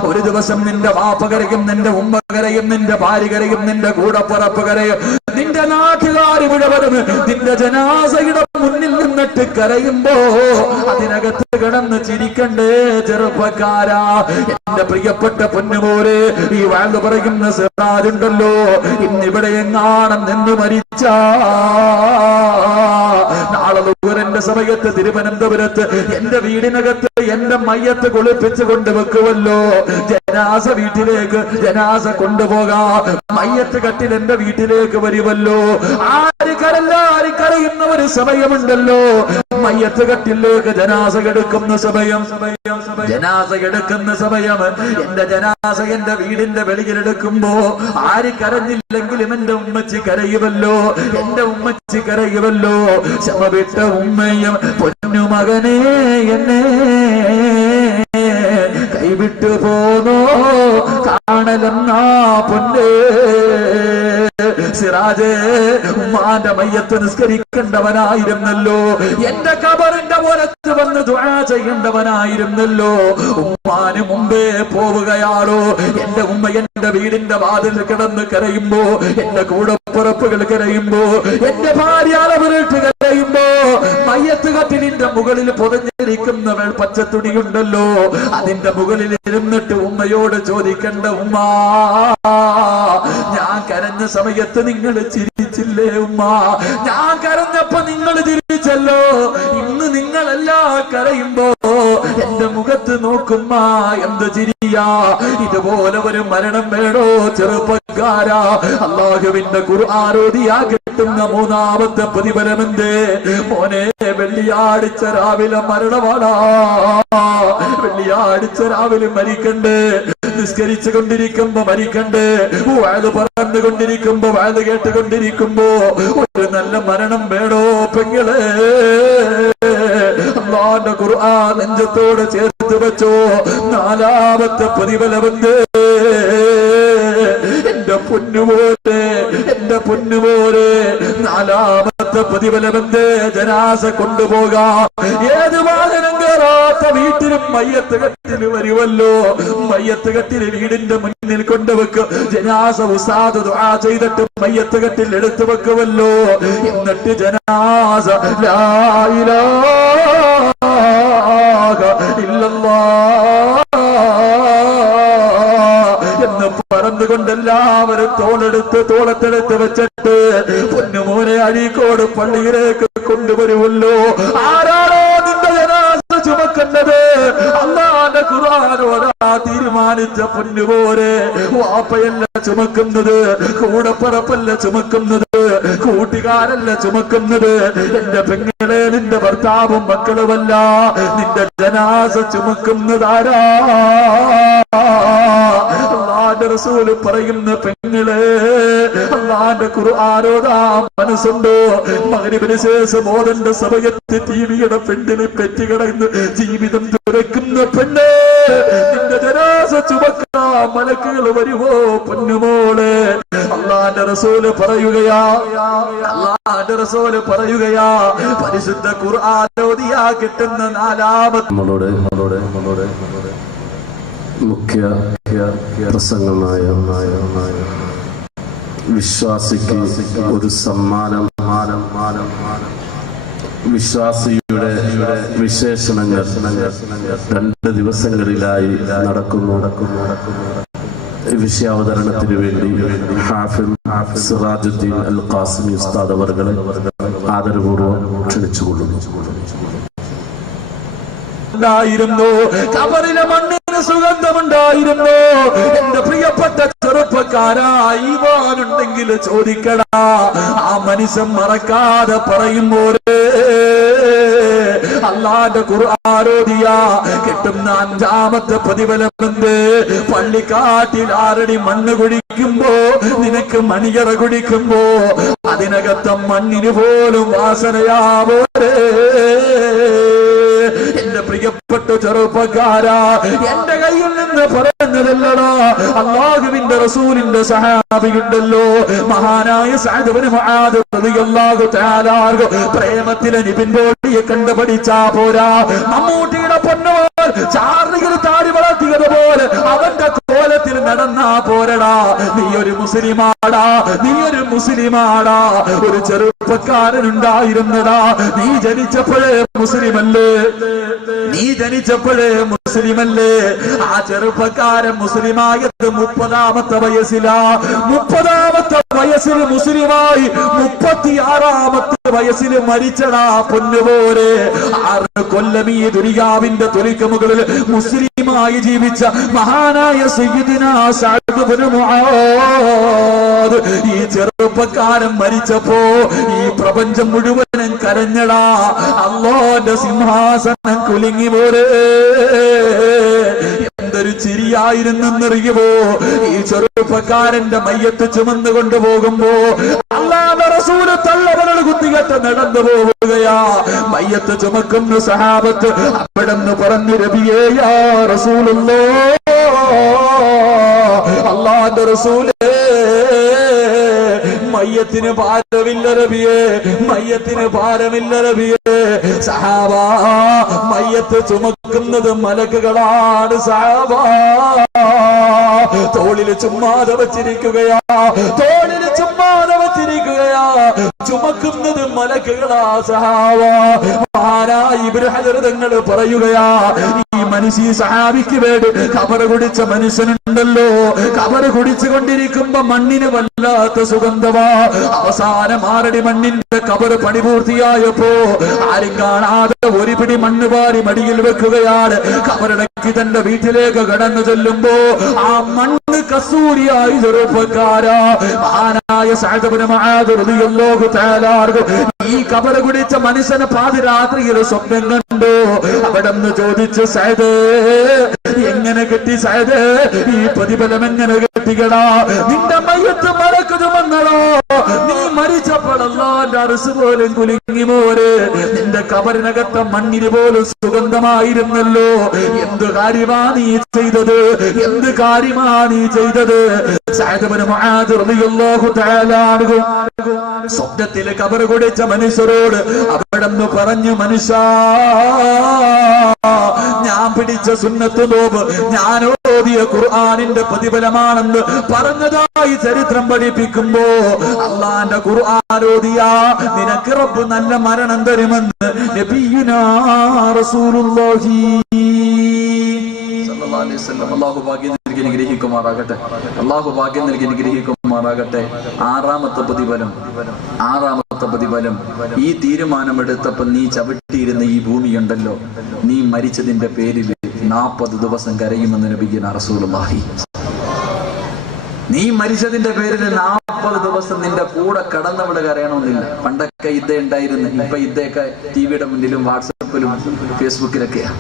ഒരു ദിവസം നിന്റെ വാപ്പ കരയും, നിന്റെ ഉമ്മ കരയും, നിന്റെ ഭാര്യ കരയും, നിന്റെ കൂടപ്പുറപ്പ് കരയും, നിന്റെ നാട്ടുകാര് മുഴുവനും നിന്റെ ജനാസയുടെ മുന്നിൽ നിന്നിട്ട് കരയുമ്പോ അതിനകത്ത് കിടന്ന് ചിരിക്കണ്ടേ ചെറുപ്പക്കാരാ? എന്റെ പ്രിയപ്പെട്ട പൊന്നുമോരെ, ഈ വാഴ്ന്നു പറയുന്ന സിറാജുണ്ടല്ലോ, ഇന്നിവിടെ എങ്ങാണം നിന്ന് മരിച്ച നാളെ ദൂരന്റെ സമയത്ത് തിരുവനന്തപുരത്ത് എന്റെ വീടിനകത്ത് എന്റെ മയ്യത്ത് കുളിപ്പിച്ച് കൊണ്ടുവെക്കുമല്ലോ. ജനാസ വീട്ടിലേക്ക് ജനാസ കൊണ്ടുപോകാം. മയ്യത്ത് കട്ടിൽ എന്റെ വീട്ടിലേക്ക് വരുമല്ലോ. ആര് കരയുന്ന ഒരു സമയമുണ്ടല്ലോ, മയ്യത്ത് കട്ടിലേക്ക് ജനാസ എടുക്കുന്ന സമയം. ജനാസ എടുക്കുന്ന സമയം, എന്റെ ജനാസ എന്റെ വീടിന്റെ വെളിയിലെടുക്കുമ്പോ ആര് കരഞ്ഞില്ലെങ്കിലും എന്റെ ഉമ്മച്ചി കരയുമല്ലോ, എന്റെ ഉമ്മച്ചി കരയുമല്ലോ. ക്ഷമ വിട്ട ഉമ്മയും പൊന്നുമകനെ എന്നെ കൈവിട്ടു പോന്നോ കാണലെന്നാ പൊന്നേ. സിറാജേ, ഉമ്മാന്റെ മയ്യത്ത് നിസ്കരിക്കേണ്ടവനായിരുന്നല്ലോ, എന്റെ ഖബറിന്റെ പുറത്ത് വന്ന് ദുആ ചെയ്യേണ്ടവനായിരുന്നല്ലോ. ഉമ്മാന് മുമ്പേ പോവുകയാണോ? എന്റെ ഉമ്മ എന്റെ വീടിന്റെ വാതിൽ കിടന്ന് കരയുമ്പോ, എന്റെ കൂടപ്പുറപ്പുകൾ കരയുമ്പോ, എന്റെ ഭാര്യ അളവിട്ട് കരയുമ്പോ, മയ്യത്ത് കട്ടിലിന്റെ മുകളിൽ പൊതഞ്ഞിരിക്കുന്ന പച്ചത്തുണിയുണ്ടല്ലോ, അതിന്റെ മുകളിൽ ഇരുന്നിട്ട് ഉമ്മയോട് ചോദിക്കണ്ട, ഉമ്മ ഞാൻ കരഞ്ഞ സമയത്ത് നിങ്ങൾ ചിരിച്ചില്ലേ ഉമ്മ? ഞാൻ കരഞ്ഞപ്പോ നിങ്ങൾ ചിരിച്ചല്ലോ. ഇന്ന് നിങ്ങളെല്ലാം കരയുമ്പോ എന്റെ മുഖത്ത് നോക്കുമ്മ എന്ത് ചിരിയാ? ഇതുപോലെ ഒരു മരണം വേണോ ചെറുപ്പക്കാരാ? ചെറുപ്പക്കാരാ, അല്ലാഹുവിന്റെ ഖുർആൻ ഓതിയാ കിട്ടുന്ന മൂന്നാമത്തെ പ്രതിഫലമെന്ത്? മോനെ, വെള്ളിയാഴ്ച രാവിലെ മരണമാടാ. വെള്ളിയാഴ്ച രാവിലെ മരിക്കണ്ട്. നിസ്കരിച്ചു കൊണ്ടിരിക്കുമ്പോ മരിക്കണ്ട്. വഅദ് പറഞ്ഞുകൊണ്ടിരിക്കുമ്പോ വഅദ് കേട്ടുകൊണ്ടിരിക്കുമ്പോ ഒരു നല്ല മരണം വേണോ പെങ്ങളെ? അല്ലാഹുവിന്റെ ഖുർആൻ നെഞ്ചത്തോട് ചേർത്ത് വെച്ചോ. നാലാമത്തെ പ്രതിഫലമെന്ത്? എന്റെ പൊന്നുപോലെ, എന്റെ പൊന്നുപോലെ, നാലാമത്തെ പ്രതിഫലമെന്ത്? ജനാസ കൊണ്ടുപോകാം. ഏത് വാഹനം കയറാത്ത വീട്ടിലും മയ്യത്ത് കെട്ടിന് വരുമല്ലോ. മയ്യത്ത് കെട്ടിന് വീടിന്റെ മുന്നിൽ കൊണ്ടുവെക്കും. ജനാസ ഉസ്താദ് ദുആ ചെയ്തിട്ട് മയ്യത്ത് കെട്ടിൽ എടുത്തു വെക്കുമല്ലോ. എന്നിട്ട് ജനാസ ലാ ഇലാഹ ഇല്ലല്ലാഹ് എന്ന് പറഞ്ഞുകൊണ്ട് എല്ലാവരും തോളത്തെടുത്ത് വെച്ചിട്ട് പൊന്നുമോനെ അഴീക്കോട് പള്ളിയിലേക്ക് കൊണ്ടുവരുമല്ലോ. ആരാണോ നിന്റെ ജനാസ ചുമക്കേണ്ടത്? അല്ലാഹുവിന്റെ ഖുർആൻ ഓതാ തീരുമാനിച്ച പൊന്നുപോലെ. വാപ്പയല്ല ചുമക്കുന്നത്, കൂടപ്പറപ്പല്ല ചുമക്കുന്നത്, കൂട്ടുകാരല്ല ചുമക്കുന്നത്. എന്റെ പെങ്ങളെ, നിന്റെ ഭർത്താവും മക്കളുമല്ല, നിന്റെ ജനാസ ചുമക്കുന്നതാരാ? അല്ലാഹുവിന്റെ റസൂൽ പറയുന്ന പെങ്ങളെ, അല്ലാഹുവിന്റെ ഖുർആൻ ഓതാൻ മനസ്സുണ്ടോ? മഗ്രിബിന് ശേഷം ഓതേണ്ട സമയത്ത് ടിവിയുടെ പെണ്ണിന് പെറ്റുകിടന്ന് ജീവിതം തുറക്കുന്ന പെണ്ണ്, നിന്റെ ജനാസ ചുമക്കാൻ മലക്കുകൾ വരുമോ പൊന്നുമോളെ? അല്ലാഹുവിന്റെ റസൂൽ പറയുകയാ, അല്ലാഹുവിന്റെ റസൂൽ പറയുകയാ, പരിശുദ്ധ ഖുർആൻ ഓതിയാ കിട്ടുന്ന നാലാമത്തെ മുഖ്യ പ്രസംഗമായ വിശ്വാസിക്ക് ഒരു സമ്മാനം. വിശ്വാസിയുടെ വിശേഷണങ്ങൾ 2 ദിവസങ്ങളിലായി നടക്കുന്നു. വിഷയാവതരണത്തിന് വേണ്ടി ഹാഫിദ് സിറാജുദ്ദീൻ അൽ ഖാസിമി ഉസ്താദ് അവർകളെ ആദരപൂർവ്വം ക്ഷണിച്ചുകൊള്ളുന്നു. കബറിലെ മണ്ണിന് സുഗന്ധമുണ്ടായിരുന്നു. എന്റെ പ്രിയപ്പെട്ട ചെറുപ്പക്കാരാ, ഈമാനുണ്ടെങ്കിൽ ചോദിക്കടാ. ആ മനുഷ്യൻ മറക്കാതെ പറയുമ്പോഴേ അല്ലാഹുവിന്റെ ഖുർആൻ ഓതിയാ കിട്ടുന്ന 5ാമത്തെ പ്രതിഫലമെന്ത്? പള്ളിക്കാട്ടിൽ 6 അടി മണ്ണ് കുഴിക്കുമ്പോ നിനക്ക് മണിയറ കുടിക്കുമ്പോ അതിനകത്തെ മണ്ണിന് പോലും വാസനയാവോരേ. എന്റെ പ്രിയപ്പെട്ട ചെറുപ്പക്കാരാ, എന്റെ കയ്യിൽ നിന്ന് പറയുന്നതല്ലടാ. അല്ലാഹുവിന്റെ റസൂലിന്റെ സഹാബിയുണ്ടല്ലോ, മഹാനായ സഅദ് ഇബ്നു മുആദ് റളിയല്ലാഹു തആല അൻഹു. പ്രേമത്തിലെ നിബിൻ പോളിയെ കണ്ടുപഠിച്ചാ പോരാ. മമ്മൂട്ടിയുടെ പൊന്നുമോൻ ചാർലിയിൽ താടി വളർത്തിയതുപോലെ അവന്റെ കോലത്തിൽ നടന്നാ പോരടാ. നീ ഒരു മുസ്ലിമാടാ, നീ ഒരു മുസ്ലിമാടാ. ഒരു ചെറുപ്പക്കാരനുണ്ടായിരുന്നടാ. നീ ജനിച്ചപ്പോഴേ മുസ്ലിമല്ലേ, നീ ജനിച്ചപ്പോഴേ മുസ്ലിമല്ലേ. ആ ചെറുപ്പക്കാരൻ മുസ്ലിമായത് 30ാമത്തെ വയസ്സിലാ. 30ാമത്തെ വയസ്സിൽ മുസ്ലിമായി 36ാമത്തെ വയസ്സിൽ മരിച്ചടാ പൊന്നുപോലെ. 6 കൊല്ലം ഈ ദുനിയാവിന്റെ തൊലിക്ക് മുകളിൽ മുസ്ലിമായി ജീവിച്ച മഹാനായ സയ്യിദുനാ സഅദ് ഇബ്നു മുആദ്. ഈ ചെറുപ്പക്കാരൻ മരിച്ചപ്പോ ഈ പ്രപഞ്ചം മുഴുവനും കരഞ്ഞടാ. അല്ലാഹുവിന്റെ സിംഹാസനം കുലുങ്ങി പോലെ. എന്തൊരു ചിരിയായിരുന്നെന്നറിയുമോ? ഈ ചെറുപ്പക്കാരന്റെ മയ്യത്ത് ചുമന്നു കൊണ്ടുപോകുമ്പോ അല്ലാഹുവിന്റെ റസൂൽ തള്ളവരൽ കുത്തികെട്ട് നടന്നു പോവുകയാ. മയ്യത്ത് ചുമക്കുന്ന സഹാബത്ത് അവിടെന്ന് പറഞ്ഞു, നബിയേ യാ റസൂലുള്ളാഹ്, അല്ലാഹുവിന്റെ റസൂലേ, മയ്യത്തിന് ഭാരമില്ല നബിയേ, മയ്യത്തിന് ഭാരമില്ല നബിയേ. സഹാബാ, മയ്യത്ത് ചുമക്കുന്നത് മലക്കുകളാണ് സഹാബാ. തോളില് ചുമ്മാതെ വച്ചിരിക്കുകയാ, തോളില് ചുമ്മാതെ വച്ചിരിക്കുകയാ. ചുമക്കുന്നത് മലക്കുകളാ സഹാബാ. മഹാനായ ഇബ്നു ഹജർ തങ്ങൾ പറയുകയാ, ഈ മനുഷ്യ സഹാബിക്ക് വേണ്ടി ഖബറ് കുടിച്ച മനുഷ്യനുണ്ടല്ലോ, ഖബറ് കുടിച്ചുകൊണ്ടിരിക്കുമ്പോ മണ്ണിന് വല്ലാത്ത സുഗന്ധമാ. അവസാനം 6 അടി മണ്ണിന്റെ ഖബറ് പണി പൂർത്തിയായപ്പോ ആരും കാണാതെ 1 പിടി മണ്ണ് വാരി മടിയിൽ വെക്കുകയാണ്. ഖബറടക്കി തന്റെ വീട്ടിലേക്ക് കടന്നു ചെല്ലുമ്പോ ആ മണ്ണ് കസൂരിയായി ചെറുപ്പക്കാരാ. മഹാനായ സഅദ് ഇബ്നു മുആദ് റളിയല്ലാഹു തആല ഈ കബർ കുടിച്ച മനുഷ്യനെ പാതിരാത്രിയിൽ സ്വപ്നം കണ്ടു. അവിടെന്ന് ചോദിച്ചു, സഅദ് എങ്ങനെ കിട്ടി സഅദ്? ഈ പ്രതിഫലം എങ്ങനെ കിട്ടിക്കടാ? നിന്റെ മയ്യത്ത് മലക്കുതു വന്നടോ. നീ മരിച്ചപ്പോൾ അല്ലാഹുവിന്റെ അർശ് പോലും കുലുങ്ങി മോരെ. നിന്റെ കബറിനകത്തെ മണ്ണിന് പോലും സുഗന്ധമായിരുന്നല്ലോ. എന്ത് കാര്യമാ നീ ചെയ്തത്? എന്ത് കാര്യമാ നീ ചെയ്തത്? സഅദ് ഇബ്നു മുആദ് റളിയല്ലാഹു തആല അൻഹു സ്വപ്നത്തിൽ കബർ കുടിച്ച മനുഷ്യരോട് അവിടെന്ന് പറഞ്ഞു, മനുഷ്യ, ഞാൻ പിടിച്ച സുന്നത്ത് നോമ്പ്, ഞാൻ ഓതിയ ഖുർആനിന്റെ പ്രതിഫലമാണെന്ന് പറഞ്ഞതായി ചരിത്രം പഠിപ്പിക്കുമ്പോ അള്ളാന്റെ ഖുർആൻ ഓതിയാ നിനക്ക് റബ്ബ് നല്ല മരണം തരുമെന്ന് നബിയുനാ റസൂലുള്ളാഹി സല്ലല്ലാഹു അലൈഹി വസല്ലം. അല്ലാഹു ഭാഗ്യം നൽകി അനുഗ്രഹിക്കുമാറാകട്ടെ. അല്ലാഹു ഭാഗ്യം നൽകി അനുഗ്രഹിക്കുമാറാകട്ടെ. ആറാമത്തെ പ്രതിഫലം, ഈ തീരുമാനമെടുത്തപ്പോൾ നീ ചവിട്ടിയിരുന്ന ഈ ഭൂമിയുണ്ടല്ലോ, നീ മരിച്ചതിന്റെ പേരിൽ 40 ദിവസം കരയുമെന്ന് നബിയുനാ റസൂലുള്ളാഹി. നീ മരിച്ചതിന്റെ പേരിൽ 40 ദിവസം നിന്റെ കൂടെ കടന്നവിടെ കരയണമെന്നില്ല. പണ്ടൊക്കെ ഇദ്ദ ഉണ്ടായിരുന്നു, ഇപ്പൊ ഇദ്ദയൊക്കെ ടിവിയുടെ മുന്നിലും വാട്സപ്പിലും ഫേസ്ബുക്കിലൊക്കെയാ.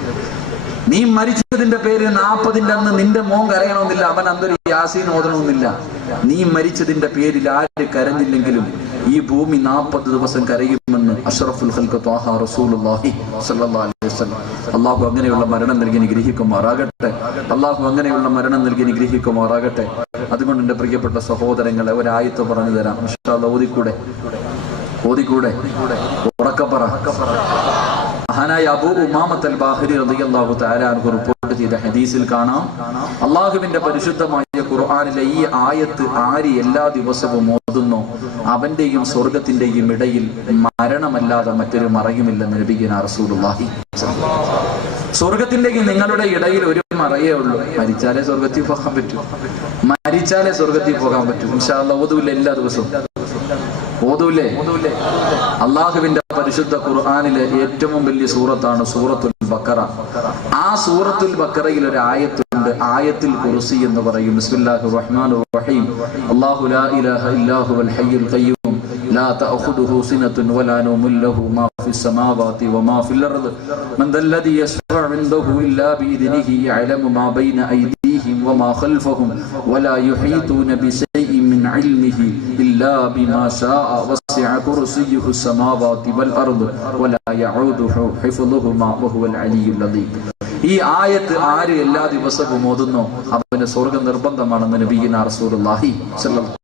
നീ മരിച്ചതിന്റെ പേര് 40ന്റെ അന്ന് നിന്റെ മോൻ കരയണമെന്നില്ല, അവൻ അന്നൊരു യാസീൻ ഓതണമെന്നില്ല. നീ മരിച്ചതിന്റെ പേരിൽ ആര് കരഞ്ഞില്ലെങ്കിലും ഈ ഭൂമി 40 ദിവസം കരയുമെന്ന് അഷ്റഫുൽ ഖൽഖ് ത്വാഹ റസൂലുള്ളാഹി സ്വല്ലല്ലാഹു അലൈഹി വസല്ലം. അല്ലാഹു അങ്ങനെയുള്ള മരണം നൽകി അനുഗ്രഹിക്കുമാറാകട്ടെ. അല്ലാഹു അങ്ങനെയുള്ള മരണം നൽകി അനുഗ്രഹിക്കുമാറാകട്ടെ. അതുകൊണ്ട് എന്റെ പ്രിയപ്പെട്ട സഹോദരങ്ങളെ, ഒരായത്ത് പറഞ്ഞു തരാം. ഇൻഷാ അല്ലാഹ് ഓതിക്കൂടെ ഉറക്കപ്പറ. മഹാനായ അബൂ ഉമാമത്ത് അൽ ബാഹിരി റളിയല്ലാഹു തആല അൻഹു റിപ്പോർട്ട് ചെയ്ത ഹദീസിൽ കാണാം, അല്ലാഹുവിന്റെ പരിശുദ്ധമായ ഖുർആനിലെ ഈ ആയത്ത് ആര് എല്ലാ ദിവസവും ഓതുന്നോ അവന്റെയും സ്വർഗത്തിന്റെയും ഇടയിൽ മരണമല്ലാതെ മറ്റൊരു മറയുമില്ലെന്ന് നബിയുനാ റസൂലുള്ളാഹി. സ്വർഗത്തിന്റെയും നിങ്ങളുടെ ഇടയിൽ ഒരു മറയേ ഉള്ളൂ. മരിച്ചാലേ സ്വർഗത്തിൽ പോകാൻ പറ്റൂ. ഇൻഷാ അല്ലാഹ് ഓതൂല്ലേ? എല്ലാ ദിവസവും ഓതൂല്ലേ? അള്ളാഹുവിന്റെ പരിശുദ്ധ ഖുർആനിലെ ഏറ്റവും വലിയ സൂറത്താണ് സൂറത്തുൽ ബഖറ. ആ സൂറത്തുൽ ബഖറയിൽ ഒരു ആയത്തുണ്ട്, ആയത്തുൽ കുർസി എന്ന് പറയും. ബിസ്മില്ലാഹിർ റഹ്മാനിർ റഹീം. അല്ലാഹു ലാ ഇലാഹ ഇല്ലാ ഹുവൽ ഹയ്യുൽ ഖയ്യൂം ലാ തഅഖുദുഹു സിനത്തുൻ വലാ നൗമുൻ ലഹു മാ ഫിസ് സമാവാതി വമാ ഫിൽ അർദ് മൻ ദല്ലദി യശ്ഫഉ ഇൻദഹു ഇല്ലാ ബിഇദ്നിഹി യഅലമു മാ ബൈന അയ്ദീഹിം വമാ ഖൽഫഹും വലാ യുഹീതൂന ബിശൈഇൻ മിൻ ഇൽമിഹി ഇല്ലാ ബിമാ ശാഅ വസിഅ കുർസിയ്യുഹു സമാവാതി വൽ അർദ് വലാ യഊദുഹു ഹിഫ്ളുഹുമാ വഹുവൽ അലിയ്യുൽ അദീം. ഈ ആയത്ത് ആര് എല്ലാ ദിവസവും ഓതുന്നോ അവന് സ്വർഗ്ഗം നിർബന്ധമാണെന്ന് നബിയുനാ റസൂലുള്ളാഹി സ്വല്ലല്ലാഹു